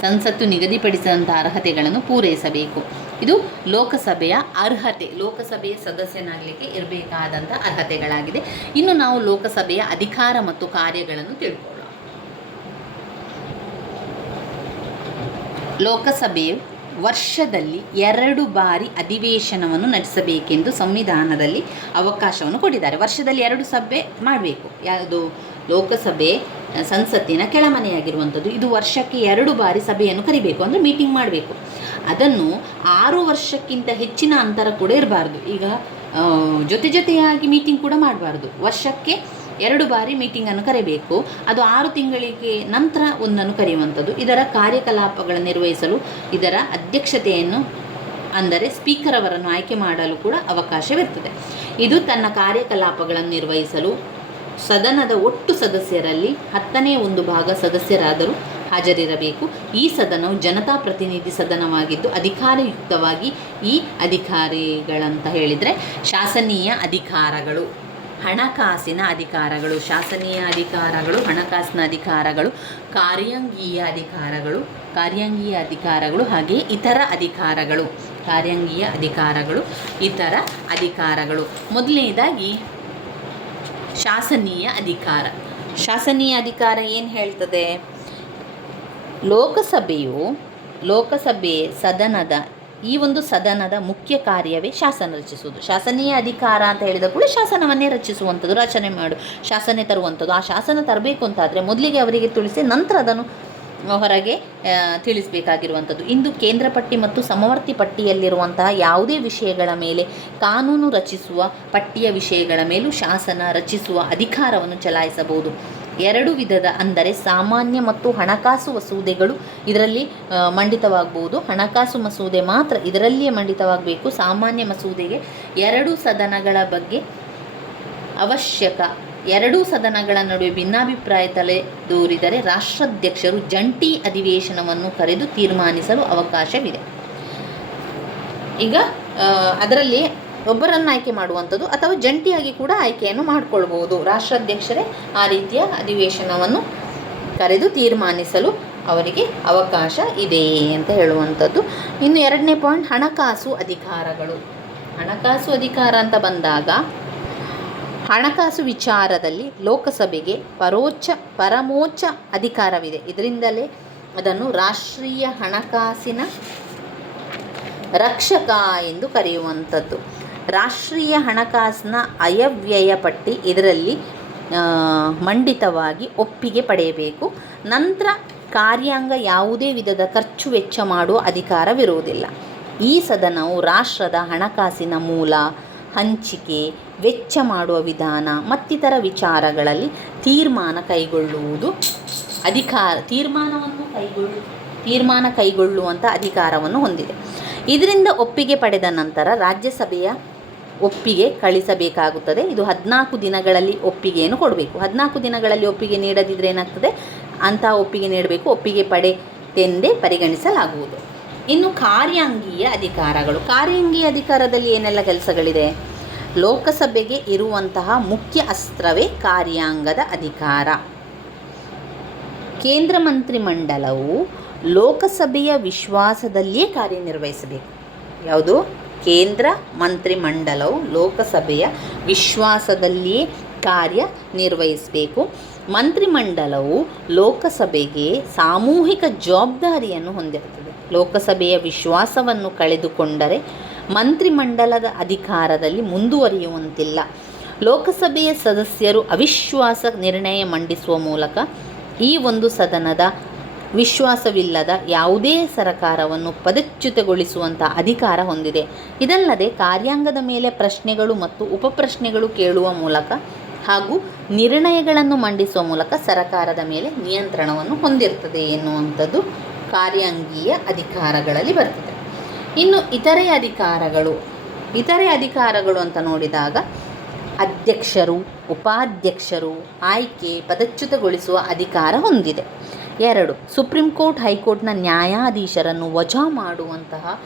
ಸಂಸತ್ತು ನಿಗದಿಪಡಿಸಿದಂಥ ಅರ್ಹತೆಗಳನ್ನು ಪೂರೈಸಬೇಕು. ಇದು ಲೋಕಸಭೆಯ ಅರ್ಹತೆ, ಲೋಕಸಭೆಯ ಸದಸ್ಯನಾಗಲಿಕ್ಕೆ ಇರಬೇಕಾದಂಥ ಅರ್ಹತೆಗಳಾಗಿದೆ. ಇನ್ನು ನಾವು ಲೋಕಸಭೆಯ ಅಧಿಕಾರ ಮತ್ತು ಕಾರ್ಯಗಳನ್ನು ತಿಳ್ಕೊಳ್ಳೋಣ ಲೋಕಸಭೆಯು ವರ್ಷದಲ್ಲಿ ಎರಡು ಬಾರಿ ಅಧಿವೇಶನವನ್ನು ನಡೆಸಬೇಕೆಂದು ಸಂವಿಧಾನದಲ್ಲಿ ಅವಕಾಶವನ್ನು ಕೊಟ್ಟಿದ್ದಾರೆ. ವರ್ಷದಲ್ಲಿ ಎರಡು ಸಭೆ ಮಾಡಬೇಕು. ಯಾವುದು? ಲೋಕಸಭೆ ಸಂಸತ್ತಿನ ಕೆಳಮನೆಯಾಗಿರುವಂಥದ್ದು. ಇದು ವರ್ಷಕ್ಕೆ ಎರಡು ಬಾರಿ ಸಭೆಯನ್ನು ಕರಿಬೇಕು. ಅಂದರೆ ಮೀಟಿಂಗ್ ಮಾಡಬೇಕು. ಅದನ್ನು ಆರು ವರ್ಷಕ್ಕಿಂತ ಹೆಚ್ಚಿನ ಅಂತರ ಕೂಡ ಇರಬಾರ್ದು. ಈಗ ಜೊತೆ ಜೊತೆಯಾಗಿ ಮೀಟಿಂಗ್ ಕೂಡ ಮಾಡಬಾರ್ದು. ವರ್ಷಕ್ಕೆ ಎರಡು ಬಾರಿ ಮೀಟಿಂಗನ್ನು ಕರೆಯಬೇಕು ಅದು ಆರು ತಿಂಗಳಿಗೆ ನಂತರ ಒಂದನ್ನು ಕರೆಯುವಂಥದ್ದು. ಇದರ ಕಾರ್ಯಕಲಾಪಗಳನ್ನು ನಿರ್ವಹಿಸಲು ಇದರ ಅಧ್ಯಕ್ಷತೆಯನ್ನು ಅಂದರೆ ಸ್ಪೀಕರ್ ಅವರನ್ನು ಆಯ್ಕೆ ಮಾಡಲು ಕೂಡ ಅವಕಾಶವಿರ್ತದೆ. ಇದು ತನ್ನ ಕಾರ್ಯಕಲಾಪಗಳನ್ನು ನಿರ್ವಹಿಸಲು ಸದನದ ಒಟ್ಟು ಸದಸ್ಯರಲ್ಲಿ ಹತ್ತನೇ ಒಂದು ಭಾಗ ಸದಸ್ಯರಾದರೂ ಹಾಜರಿರಬೇಕು. ಈ ಸದನವು ಜನತಾ ಪ್ರತಿನಿಧಿ ಸದನವಾಗಿದ್ದು ಅಧಿಕಾರಯುಕ್ತವಾಗಿ ಈ ಅಧಿಕಾರಿಗಳಂತ ಹೇಳಿದರೆ ಶಾಸನೀಯ ಅಧಿಕಾರಗಳು. ಹಣಕಾಸಿನ ಅಧಿಕಾರಗಳು, ಶಾಸನೀಯ ಅಧಿಕಾರಗಳು, ಹಣಕಾಸಿನ ಅಧಿಕಾರಗಳು, ಕಾರ್ಯಾಂಗೀಯ ಅಧಿಕಾರಗಳು ಕಾರ್ಯಾಂಗೀಯ ಅಧಿಕಾರಗಳು ಹಾಗೆ ಇತರ ಅಧಿಕಾರಗಳು, ಕಾರ್ಯಾಂಗೀಯ ಅಧಿಕಾರಗಳು, ಇತರ ಅಧಿಕಾರಗಳು. ಮೊದಲನೇದಾಗಿ ಶಾಸನೀಯ ಅಧಿಕಾರ. ಶಾಸನೀಯ ಅಧಿಕಾರ ಏನು ಹೇಳ್ತದೆ? ಲೋಕಸಭೆಯು ಲೋಕಸಭೆ ಸದನದ ಈ ಒಂದು ಸದನದ ಮುಖ್ಯ ಕಾರ್ಯವೇ ಶಾಸನ ರಚಿಸುವುದು. ಶಾಸನೀಯ ಅಧಿಕಾರ ಅಂತ ಹೇಳಿದ ಕೂಡ ಶಾಸನವನ್ನೇ ರಚಿಸುವಂಥದ್ದು, ರಚನೆ ಮಾಡು, ಶಾಸನ ತರುವಂಥದ್ದು. ಆ ಶಾಸನ ತರಬೇಕು ಅಂತಾದರೆ ಮೊದಲಿಗೆ ಅವರಿಗೆ ತಿಳಿಸಿ, ನಂತರ ಅದನ್ನು ಹೊರಗೆ ತಿಳಿಸಬೇಕಾಗಿರುವಂಥದ್ದು. ಇಂದು ಕೇಂದ್ರ ಪಟ್ಟಿ ಮತ್ತು ಸಮವರ್ತಿ ಪಟ್ಟಿಯಲ್ಲಿರುವಂತಹ ಯಾವುದೇ ವಿಷಯಗಳ ಮೇಲೆ ಕಾನೂನು ರಚಿಸುವ ಪಟ್ಟಿಯ ವಿಷಯಗಳ ಮೇಲೂ ಶಾಸನ ರಚಿಸುವ ಅಧಿಕಾರವನ್ನು ಚಲಾಯಿಸಬಹುದು. ಎರಡು ವಿಧದ ಅಂದರೆ ಸಾಮಾನ್ಯ ಮತ್ತು ಹಣಕಾಸು ಮಸೂದೆಗಳು ಇದರಲ್ಲಿ ಮಂಡಿತವಾಗಬಹುದು ಹಣಕಾಸು ಮಸೂದೆ ಮಾತ್ರ ಇದರಲ್ಲಿಯೇ ಮಂಡಿತವಾಗಬೇಕು. ಸಾಮಾನ್ಯ ಮಸೂದೆಗೆ ಎರಡು ಸದನಗಳ ಬಗ್ಗೆ ಅವಶ್ಯಕ. ಎರಡೂ ಸದನಗಳ ನಡುವೆ ಭಿನ್ನಾಭಿಪ್ರಾಯ ತಲೆದೂರಿದರೆ ರಾಷ್ಟ್ರಾಧ್ಯಕ್ಷರು ಜಂಟಿ ಅಧಿವೇಶನವನ್ನು ಕರೆದು ತೀರ್ಮಾನಿಸಲು ಅವಕಾಶವಿದೆ. ಈಗ ಅದರಲ್ಲಿ ಒಬ್ಬರನ್ನು ಆಯ್ಕೆ ಮಾಡುವಂಥದ್ದು ಅಥವಾ ಜಂಟಿಯಾಗಿ ಕೂಡ ಆಯ್ಕೆಯನ್ನು ಮಾಡಿಕೊಳ್ಬೋದು. ರಾಷ್ಟ್ರಾಧ್ಯಕ್ಷರೇ ಆ ರೀತಿಯ ಅಧಿವೇಶನವನ್ನು ಕರೆದು ತೀರ್ಮಾನಿಸಲು ಅವರಿಗೆ ಅವಕಾಶ ಇದೆ ಅಂತ ಹೇಳುವಂಥದ್ದು. ಇನ್ನು ಎರಡನೇ ಪಾಯಿಂಟ್, ಹಣಕಾಸು ಅಧಿಕಾರಗಳು. ಹಣಕಾಸು ಅಧಿಕಾರ ಅಂತ ಬಂದಾಗ ಹಣಕಾಸು ವಿಚಾರದಲ್ಲಿ ಲೋಕಸಭೆಗೆ ಪರೋಚ್ಚ ಪರಮೋಚ್ಚ ಅಧಿಕಾರವಿದೆ. ಇದರಿಂದಲೇ ಅದನ್ನು ರಾಷ್ಟ್ರೀಯ ಹಣಕಾಸಿನ ರಕ್ಷಕ ಎಂದು ಕರೆಯುವಂಥದ್ದು. ರಾಷ್ಟ್ರೀಯ ಹಣಕಾಸಿನ ಅಯವ್ಯಯ ಪಟ್ಟಿ ಇದರಲ್ಲಿ ಮಂಡಿತವಾಗಿ ಒಪ್ಪಿಗೆ ಪಡೆಯಬೇಕು. ನಂತರ ಕಾರ್ಯಾಂಗ ಯಾವುದೇ ವಿಧದ ಖರ್ಚು ವೆಚ್ಚ ಮಾಡುವ ಅಧಿಕಾರವಿರುವುದಿಲ್ಲ ಈ ಸದನವು ರಾಷ್ಟ್ರದ ಹಣಕಾಸಿನ ಮೂಲ, ಹಂಚಿಕೆ, ವೆಚ್ಚ ಮಾಡುವ ವಿಧಾನ, ಮತ್ತಿತರ ವಿಚಾರಗಳಲ್ಲಿ ತೀರ್ಮಾನ ಕೈಗೊಳ್ಳುವುದು ಅಧಿಕಾರ, ತೀರ್ಮಾನವನ್ನು ಕೈಗೊಳ್ಳು, ತೀರ್ಮಾನ ಕೈಗೊಳ್ಳುವಂಥ ಅಧಿಕಾರವನ್ನು ಹೊಂದಿದೆ. ಇದರಿಂದ ಒಪ್ಪಿಗೆ ಪಡೆದ ನಂತರ ರಾಜ್ಯಸಭೆಯ ಒಪ್ಪಿಗೆ ಕಳಿಸಬೇಕಾಗುತ್ತದೆ. ಇದು ಹದಿನಾಲ್ಕು ದಿನಗಳಲ್ಲಿ ಒಪ್ಪಿಗೆಯನ್ನು ಕೊಡಬೇಕು. ಹದಿನಾಲ್ಕು ದಿನಗಳಲ್ಲಿ ಒಪ್ಪಿಗೆ ನೀಡದಿದ್ದರೆ ಏನಾಗ್ತದೆ? ಅಂತಹ ಒಪ್ಪಿಗೆ ನೀಡಬೇಕು. ಒಪ್ಪಿಗೆ ಪಡೆದೆಂದೇ ಪರಿಗಣಿಸಲಾಗುವುದು. ಇನ್ನು ಕಾರ್ಯಾಂಗೀಯ ಅಧಿಕಾರಗಳು. ಕಾರ್ಯಾಂಗೀಯ ಅಧಿಕಾರದಲ್ಲಿ ಏನೆಲ್ಲ ಕೆಲಸಗಳಿದೆ? ಲೋಕಸಭೆಗೆ ಇರುವಂತಹ ಮುಖ್ಯ ಅಸ್ತ್ರವೇ ಕಾರ್ಯಾಂಗದ ಅಧಿಕಾರ. ಕೇಂದ್ರ ಮಂತ್ರಿಮಂಡಲವು ಲೋಕಸಭೆಯ ವಿಶ್ವಾಸದಲ್ಲಿಯೇ ಕಾರ್ಯನಿರ್ವಹಿಸಬೇಕು. ಯಾವುದು? ಕೇಂದ್ರ ಮಂತ್ರಿಮಂಡಲವು ಲೋಕಸಭೆಯ ವಿಶ್ವಾಸದಲ್ಲಿಯೇ ಕಾರ್ಯನಿರ್ವಹಿಸಬೇಕು ಮಂತ್ರಿಮಂಡಲವು ಲೋಕಸಭೆಗೆ ಸಾಮೂಹಿಕ ಜವಾಬ್ದಾರಿಯನ್ನು ಹೊಂದಿರುತ್ತದೆ. ಲೋಕಸಭೆಯ ವಿಶ್ವಾಸವನ್ನು ಕಳೆದುಕೊಂಡರೆ ಮಂತ್ರಿಮಂಡಲದ ಅಧಿಕಾರದಲ್ಲಿ ಮುಂದುವರಿಯುವಂತಿಲ್ಲ. ಲೋಕಸಭೆಯ ಸದಸ್ಯರು ಅವಿಶ್ವಾಸ ನಿರ್ಣಯ ಮಂಡಿಸುವ ಮೂಲಕ ಈ ಒಂದು ಸದನದ ವಿಶ್ವಾಸವಿಲ್ಲದ ಯಾವುದೇ ಸರಕಾರವನ್ನು ಪದಚ್ಯುತಗೊಳಿಸುವಂಥ ಅಧಿಕಾರ ಹೊಂದಿದೆ. ಇದಲ್ಲದೆ ಕಾರ್ಯಾಂಗದ ಮೇಲೆ ಪ್ರಶ್ನೆಗಳು ಮತ್ತು ಉಪಪ್ರಶ್ನೆಗಳು ಕೇಳುವ ಮೂಲಕ ಹಾಗೂ ನಿರ್ಣಯಗಳನ್ನು ಮಂಡಿಸುವ ಮೂಲಕ ಸರಕಾರದ ಮೇಲೆ ನಿಯಂತ್ರಣವನ್ನು ಹೊಂದಿರ್ತದೆ ಎನ್ನುವಂಥದ್ದು ಕಾರ್ಯಾಂಗೀಯ ಅಧಿಕಾರಗಳಲ್ಲಿ ಬರ್ತದೆ. ಇನ್ನು ಇತರೆ ಅಧಿಕಾರಗಳು ಇತರೆ ಅಧಿಕಾರಗಳು ಅಂತ ನೋಡಿದಾಗ ಅಧ್ಯಕ್ಷರು, ಉಪಾಧ್ಯಕ್ಷರು ಆಯ್ಕೆ ಪದಚ್ಯುತಗೊಳಿಸುವ ಅಧಿಕಾರ ಹೊಂದಿದೆ. ಎರಡು, ಸುಪ್ರೀಂ ಕೋರ್ಟ್ ಹೈಕೋರ್ಟ್ನ ನ್ಯಾಯಾಧೀಶರನ್ನು ವಜಾ ಮಾಡುವಂತಹ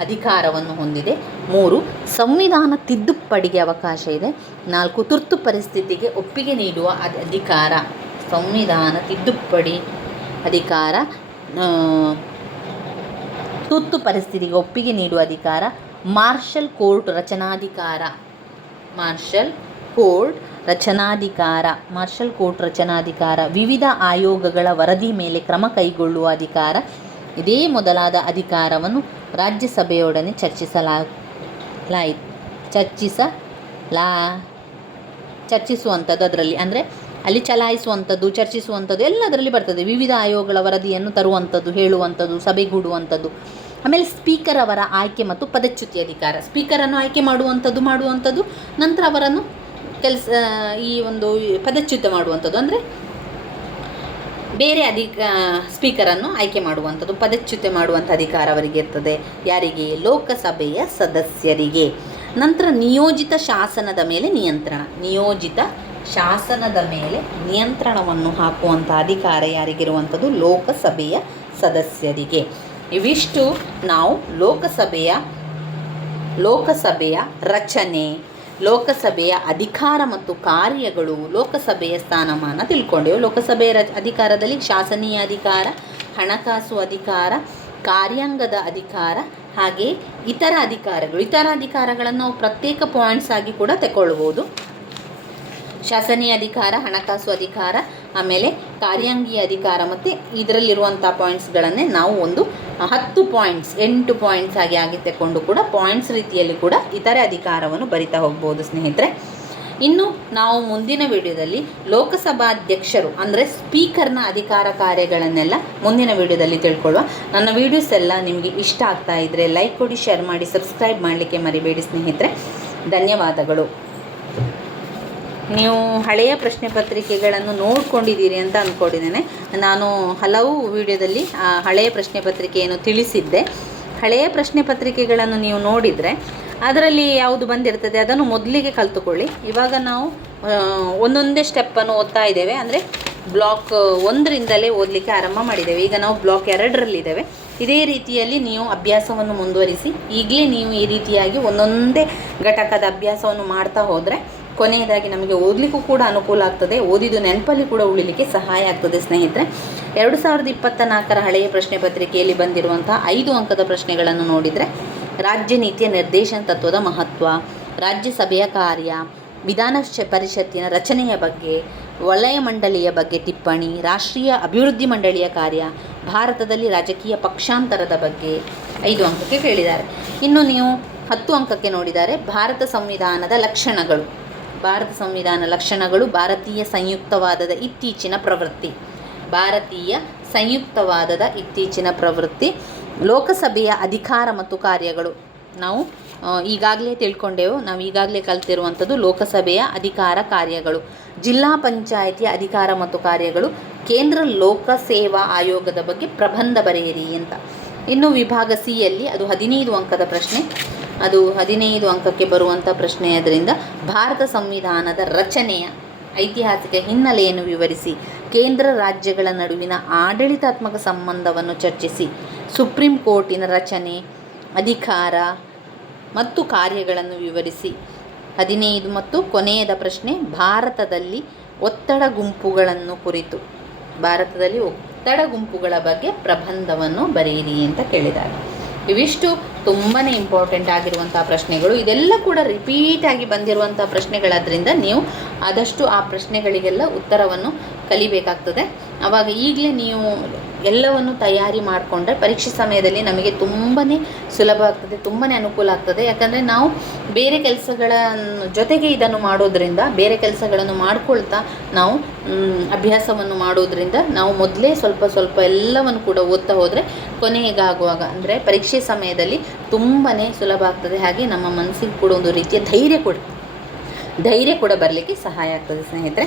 ಅಧಿಕಾರವನ್ನು ಹೊಂದಿದೆ. ಮೂರು, ಸಂವಿಧಾನ ತಿದ್ದುಪಡಿಗೆ ಅವಕಾಶ ಇದೆ. ನಾಲ್ಕು, ತುರ್ತು ಪರಿಸ್ಥಿತಿಗೆ ಒಪ್ಪಿಗೆ ನೀಡುವ ಅಧಿಕಾರ. ಸಂವಿಧಾನ ತಿದ್ದುಪಡಿ ಅಧಿಕಾರ ತುರ್ತು ಪರಿಸ್ಥಿತಿಗೆ ಒಪ್ಪಿಗೆ ನೀಡುವ ಅಧಿಕಾರ. ಮಾರ್ಷಲ್ ಕೋರ್ಟ್ ರಚನಾಧಿಕಾರ. ಮಾರ್ಷಲ್ ಕೋರ್ಟ್ ರಚನಾಧಿಕಾರ, ಮಾರ್ಷಲ್ ಕೋರ್ಟ್ ರಚನಾಧಿಕಾರ, ವಿವಿಧ ಆಯೋಗಗಳ ವರದಿ ಮೇಲೆ ಕ್ರಮ ಕೈಗೊಳ್ಳುವ ಅಧಿಕಾರ, ಇದೇ ಮೊದಲಾದ ಅಧಿಕಾರವನ್ನು ರಾಜ್ಯಸಭೆಯೊಡನೆ ಚರ್ಚಿಸಲಾ ಚರ್ಚಿಸಲಾ, ಚರ್ಚಿಸುವಂಥದ್ದು ಅದರಲ್ಲಿ. ಅಂದರೆ ಅಲ್ಲಿ ಚಲಾಯಿಸುವಂಥದ್ದು, ಚರ್ಚಿಸುವಂಥದ್ದು ಎಲ್ಲದರಲ್ಲಿ ಬರ್ತದೆ. ವಿವಿಧ ಆಯೋಗಗಳ ವರದಿಯನ್ನು ತರುವಂಥದ್ದು, ಹೇಳುವಂಥದ್ದು, ಸಭೆಗೂಡುವಂಥದ್ದು. ಆಮೇಲೆ ಸ್ಪೀಕರ್ ಅವರ ಆಯ್ಕೆ ಮತ್ತು ಪದಚ್ಯುತಿ ಅಧಿಕಾರ. ಸ್ಪೀಕರನ್ನು ಆಯ್ಕೆ ಮಾಡುವಂಥದ್ದು ಮಾಡುವಂಥದ್ದು, ನಂತರ ಅವರನ್ನು ಕೆಲಸ ಈ ಒಂದು ಪದಚ್ಯುತ ಮಾಡುವಂಥದ್ದು ಅಂದರೆ ಬೇರೆ ಅಧಿಕ ಸ್ಪೀಕರನ್ನು ಆಯ್ಕೆ ಮಾಡುವಂಥದ್ದು, ಪದಚ್ಯುತ ಮಾಡುವಂಥ ಅಧಿಕಾರ ಅವರಿಗೆ ಇರ್ತದೆ. ಯಾರಿಗೆ? ಲೋಕಸಭೆಯ ಸದಸ್ಯರಿಗೆ. ನಂತರ ನಿಯೋಜಿತ ಶಾಸನದ ಮೇಲೆ ನಿಯಂತ್ರಣ. ನಿಯೋಜಿತ ಶಾಸನದ ಮೇಲೆ ನಿಯಂತ್ರಣವನ್ನು ಹಾಕುವಂಥ ಅಧಿಕಾರ ಯಾರಿಗಿರುವಂಥದ್ದು? ಲೋಕಸಭೆಯ ಸದಸ್ಯರಿಗೆ. ಇವಿಷ್ಟು ನಾವು ಲೋಕಸಭೆಯ ಲೋಕಸಭೆಯ ರಚನೆ. ಲೋಕಸಭೆಯ ಅಧಿಕಾರ ಮತ್ತು ಕಾರ್ಯಗಳು ಲೋಕಸಭೆಯ ಸ್ಥಾನಮಾನ ತಿಳ್ಕೊಂಡೆವು. ಲೋಕಸಭೆಯ ಅಧಿಕಾರದಲ್ಲಿ ಶಾಸನೀಯ ಅಧಿಕಾರ, ಹಣಕಾಸು ಅಧಿಕಾರ, ಕಾರ್ಯಾಂಗದ ಅಧಿಕಾರ, ಹಾಗೆ ಇತರ ಅಧಿಕಾರಗಳು. ಇತರ ಅಧಿಕಾರಗಳನ್ನು ನಾವು ಪ್ರತ್ಯೇಕ ಪಾಯಿಂಟ್ಸ್ ಆಗಿ ಕೂಡ ತಗೊಳ್ಬೋದು ಶಾಸನೀಯ ಅಧಿಕಾರ, ಹಣಕಾಸು ಅಧಿಕಾರ, ಆಮೇಲೆ ಕಾರ್ಯಾಂಗೀಯ ಅಧಿಕಾರ ಮತ್ತು ಇದರಲ್ಲಿರುವಂಥ ಪಾಯಿಂಟ್ಸ್ಗಳನ್ನೇ ನಾವು ಒಂದು ಹತ್ತು ಪಾಯಿಂಟ್ಸ್ ಎಂಟು ಪಾಯಿಂಟ್ಸ್ ಆಗಿ ಆಗಿ ತಗೊಂಡು ಕೂಡ ಪಾಯಿಂಟ್ಸ್ ರೀತಿಯಲ್ಲಿ ಕೂಡ ಇತರೆ ಅಧಿಕಾರವನ್ನು ಬರಿತಾ ಹೋಗ್ಬೋದು ಸ್ನೇಹಿತರೆ. ಇನ್ನು ನಾವು ಮುಂದಿನ ವಿಡಿಯೋದಲ್ಲಿ ಲೋಕಸಭಾಧ್ಯಕ್ಷರು ಅಂದರೆ ಸ್ಪೀಕರ್ನ ಅಧಿಕಾರ ಕಾರ್ಯಗಳನ್ನೆಲ್ಲ ಮುಂದಿನ ವಿಡಿಯೋದಲ್ಲಿ ತಿಳ್ಕೊಳ್ಳುವ. ನನ್ನ ವೀಡಿಯೋಸ್ ಎಲ್ಲ ನಿಮಗೆ ಇಷ್ಟ ಆಗ್ತಾ ಇದ್ದರೆ ಲೈಕ್ ಕೊಡಿ ಶೇರ್ ಮಾಡಿ ಸಬ್ಸ್ಕ್ರೈಬ್ ಮಾಡಲಿಕ್ಕೆ ಮರಿಬೇಡಿ ಸ್ನೇಹಿತರೆ. ಧನ್ಯವಾದಗಳು. ನೀವು ಹಳೆಯ ಪ್ರಶ್ನೆ ಪತ್ರಿಕೆಗಳನ್ನು ನೋಡ್ಕೊಂಡಿದ್ದೀರಿ ಅಂತ ಅಂದ್ಕೊಂಡಿದ್ದೇನೆ ನಾನು ಹಲವು ವಿಡಿಯೋದಲ್ಲಿ, ಆ, ಹಳೆಯ ಪ್ರಶ್ನೆ ಪತ್ರಿಕೆಯನ್ನು ತಿಳಿಸಿದ್ದೆ. ಹಳೆಯ ಪ್ರಶ್ನೆ ಪತ್ರಿಕೆಗಳನ್ನು ನೀವು ನೋಡಿದರೆ, ಅದರಲ್ಲಿ ಯಾವುದು ಬಂದಿರ್ತದೆ, ಅದನ್ನು ಮೊದಲಿಗೆ ಕಲ್ತುಕೊಳ್ಳಿ. ಇವಾಗ ನಾವು ಒಂದೊಂದೇ ಸ್ಟೆಪ್ಪನ್ನು ಓದ್ತಾ ಇದ್ದೇವೆ. ಅಂದರೆ ಬ್ಲಾಕ್ ಒಂದರಿಂದಲೇ ಓದಲಿಕ್ಕೆ ಆರಂಭ ಮಾಡಿದ್ದೇವೆ. ಈಗ ನಾವು ಬ್ಲಾಕ್ ಎರಡರಲ್ಲಿದ್ದೇವೆ. ಇದೇ ರೀತಿಯಲ್ಲಿ ನೀವು ಅಭ್ಯಾಸವನ್ನು ಮುಂದುವರಿಸಿ, ಈಗಲೇ ನೀವು ಈ ರೀತಿಯಾಗಿ ಒಂದೊಂದೇ ಘಟಕದ ಅಭ್ಯಾಸವನ್ನು ಮಾಡ್ತಾ ಹೋದರೆ ಕೊನೆಯದಾಗಿ ನಮಗೆ ಓದಲಿಕ್ಕೂ ಕೂಡ ಅನುಕೂಲ ಆಗ್ತದೆ. ಓದಿದ್ದು ನೆನಪಲ್ಲಿ ಕೂಡ ಉಳಿಲಿಕ್ಕೆ ಸಹಾಯ ಆಗ್ತದೆ ಸ್ನೇಹಿತರೆ. ಎರಡು ಸಾವಿರದ ಇಪ್ಪತ್ತ ನಾಲ್ಕರ ಹಳೆಯ ಪ್ರಶ್ನೆ ಪತ್ರಿಕೆಯಲ್ಲಿ ಬಂದಿರುವಂತಹ ಐದು ಅಂಕದ ಪ್ರಶ್ನೆಗಳನ್ನು ನೋಡಿದರೆ, ರಾಜ್ಯ ನೀತಿಯ ನಿರ್ದೇಶನ ತತ್ವದ ಮಹತ್ವ ರಾಜ್ಯಸಭೆಯ ಕಾರ್ಯ, ವಿಧಾನ ಪರಿಷತ್ತಿನ ರಚನೆಯ ಬಗ್ಗೆ, ವಲಯ ಮಂಡಳಿಯ ಬಗ್ಗೆ ಟಿಪ್ಪಣಿ, ರಾಷ್ಟ್ರೀಯ ಅಭಿವೃದ್ಧಿ ಮಂಡಳಿಯ ಕಾರ್ಯ, ಭಾರತದಲ್ಲಿ ರಾಜಕೀಯ ಪಕ್ಷಾಂತರದ ಬಗ್ಗೆ ಐದು ಅಂಕಕ್ಕೆ ಕೇಳಿದ್ದಾರೆ. ಇನ್ನು ನೀವು ಹತ್ತು ಅಂಕಕ್ಕೆ ನೋಡಿದರೆ, ಭಾರತ ಸಂವಿಧಾನದ ಲಕ್ಷಣಗಳು. ಭಾರತ ಸಂವಿಧಾನ ಲಕ್ಷಣಗಳು ಭಾರತೀಯ ಸಂಯುಕ್ತವಾದದ ಇತ್ತೀಚಿನ ಪ್ರವೃತ್ತಿ. ಭಾರತೀಯ ಸಂಯುಕ್ತವಾದದ ಇತ್ತೀಚಿನ ಪ್ರವೃತ್ತಿ. ಲೋಕಸಭೆಯ ಅಧಿಕಾರ ಮತ್ತು ಕಾರ್ಯಗಳು. ನಾವು ಈಗಾಗಲೇ ತಿಳ್ಕೊಂಡೆವು, ನಾವು ಈಗಾಗಲೇ ಕಲ್ತಿರುವಂಥದ್ದು ಲೋಕಸಭೆಯ ಅಧಿಕಾರ ಕಾರ್ಯಗಳು. ಜಿಲ್ಲಾ ಪಂಚಾಯಿತಿಯ ಅಧಿಕಾರ ಮತ್ತು ಕಾರ್ಯಗಳು, ಕೇಂದ್ರ ಲೋಕ ಸೇವಾ ಆಯೋಗದ ಬಗ್ಗೆ ಪ್ರಬಂಧ ಬರೆಯಿರಿ ಅಂತ. ಇನ್ನು ವಿಭಾಗ ಸಿಯಲ್ಲಿ ಅದು ಹದಿನೈದು ಅಂಕದ ಪ್ರಶ್ನೆ. ಅದು ಹದಿನೈದು ಅಂಕಕ್ಕೆ ಬರುವಂಥ ಪ್ರಶ್ನೆ ಅದರಿಂದ ಭಾರತ ಸಂವಿಧಾನದ ರಚನೆಯ ಐತಿಹಾಸಿಕ ಹಿನ್ನೆಲೆಯನ್ನು ವಿವರಿಸಿ, ಕೇಂದ್ರ ರಾಜ್ಯಗಳ ನಡುವಿನ ಆಡಳಿತಾತ್ಮಕ ಸಂಬಂಧವನ್ನು ಚರ್ಚಿಸಿ, ಸುಪ್ರೀಂ ಕೋರ್ಟಿನ ರಚನೆ, ಅಧಿಕಾರ ಮತ್ತು ಕಾರ್ಯಗಳನ್ನು ವಿವರಿಸಿ. ಹದಿನೈದು ಮತ್ತು ಕೊನೆಯದ ಪ್ರಶ್ನೆ, ಭಾರತದಲ್ಲಿ ಒತ್ತಡ ಗುಂಪುಗಳನ್ನು ಕುರಿತು. ಭಾರತದಲ್ಲಿ ಒತ್ತಡ ಗುಂಪುಗಳ ಬಗ್ಗೆ ಪ್ರಬಂಧವನ್ನು ಬರೆಯಿರಿ ಅಂತ ಕೇಳಿದ್ದಾರೆ ಇವಿಷ್ಟು ತುಂಬಾ ಇಂಪಾರ್ಟೆಂಟ್ ಆಗಿರುವಂಥ ಪ್ರಶ್ನೆಗಳು. ಇದೆಲ್ಲ ಕೂಡ ರಿಪೀಟ್ ಆಗಿ ಬಂದಿರುವಂಥ ಪ್ರಶ್ನೆಗಳಾದ್ರಿಂದ ನೀವು ಆದಷ್ಟು ಆ ಪ್ರಶ್ನೆಗಳಿಗೆಲ್ಲ ಉತ್ತರವನ್ನು ಕಲಿಬೇಕಾಗ್ತದೆ. ಆವಾಗ ಈಗಲೇ ನೀವು ಎಲ್ಲವನ್ನು ತಯಾರಿ ಮಾಡಿಕೊಂಡ್ರೆ ಪರೀಕ್ಷೆ ಸಮಯದಲ್ಲಿ ನಮಗೆ ತುಂಬಾ ಸುಲಭ ಆಗ್ತದೆ ತುಂಬಾ ಅನುಕೂಲ ಆಗ್ತದೆ. ಯಾಕಂದರೆ ನಾವು ಬೇರೆ ಕೆಲಸಗಳ ಜೊತೆಗೆ ಇದನ್ನು ಮಾಡೋದ್ರಿಂದ, ಬೇರೆ ಕೆಲಸಗಳನ್ನು ಮಾಡ್ಕೊಳ್ತಾ ನಾವು ಅಭ್ಯಾಸವನ್ನು ಮಾಡೋದ್ರಿಂದ ನಾವು ಮೊದಲೇ ಸ್ವಲ್ಪ ಸ್ವಲ್ಪ ಎಲ್ಲವನ್ನು ಕೂಡ ಓದ್ತಾ ಹೋದರೆ ಕೊನೆಗಾಗುವಾಗ, ಅಂದರೆ ಪರೀಕ್ಷೆ ಸಮಯದಲ್ಲಿ ತುಂಬಾ ಸುಲಭ ಆಗ್ತದೆ. ಹಾಗೆ ನಮ್ಮ ಮನಸ್ಸಿಗೆ ಕೂಡ ಒಂದು ರೀತಿಯ ಧೈರ್ಯ ಕೂಡ ಧೈರ್ಯ ಕೂಡ ಬರಲಿಕ್ಕೆ ಸಹಾಯ ಆಗ್ತದೆ ಸ್ನೇಹಿತರೆ.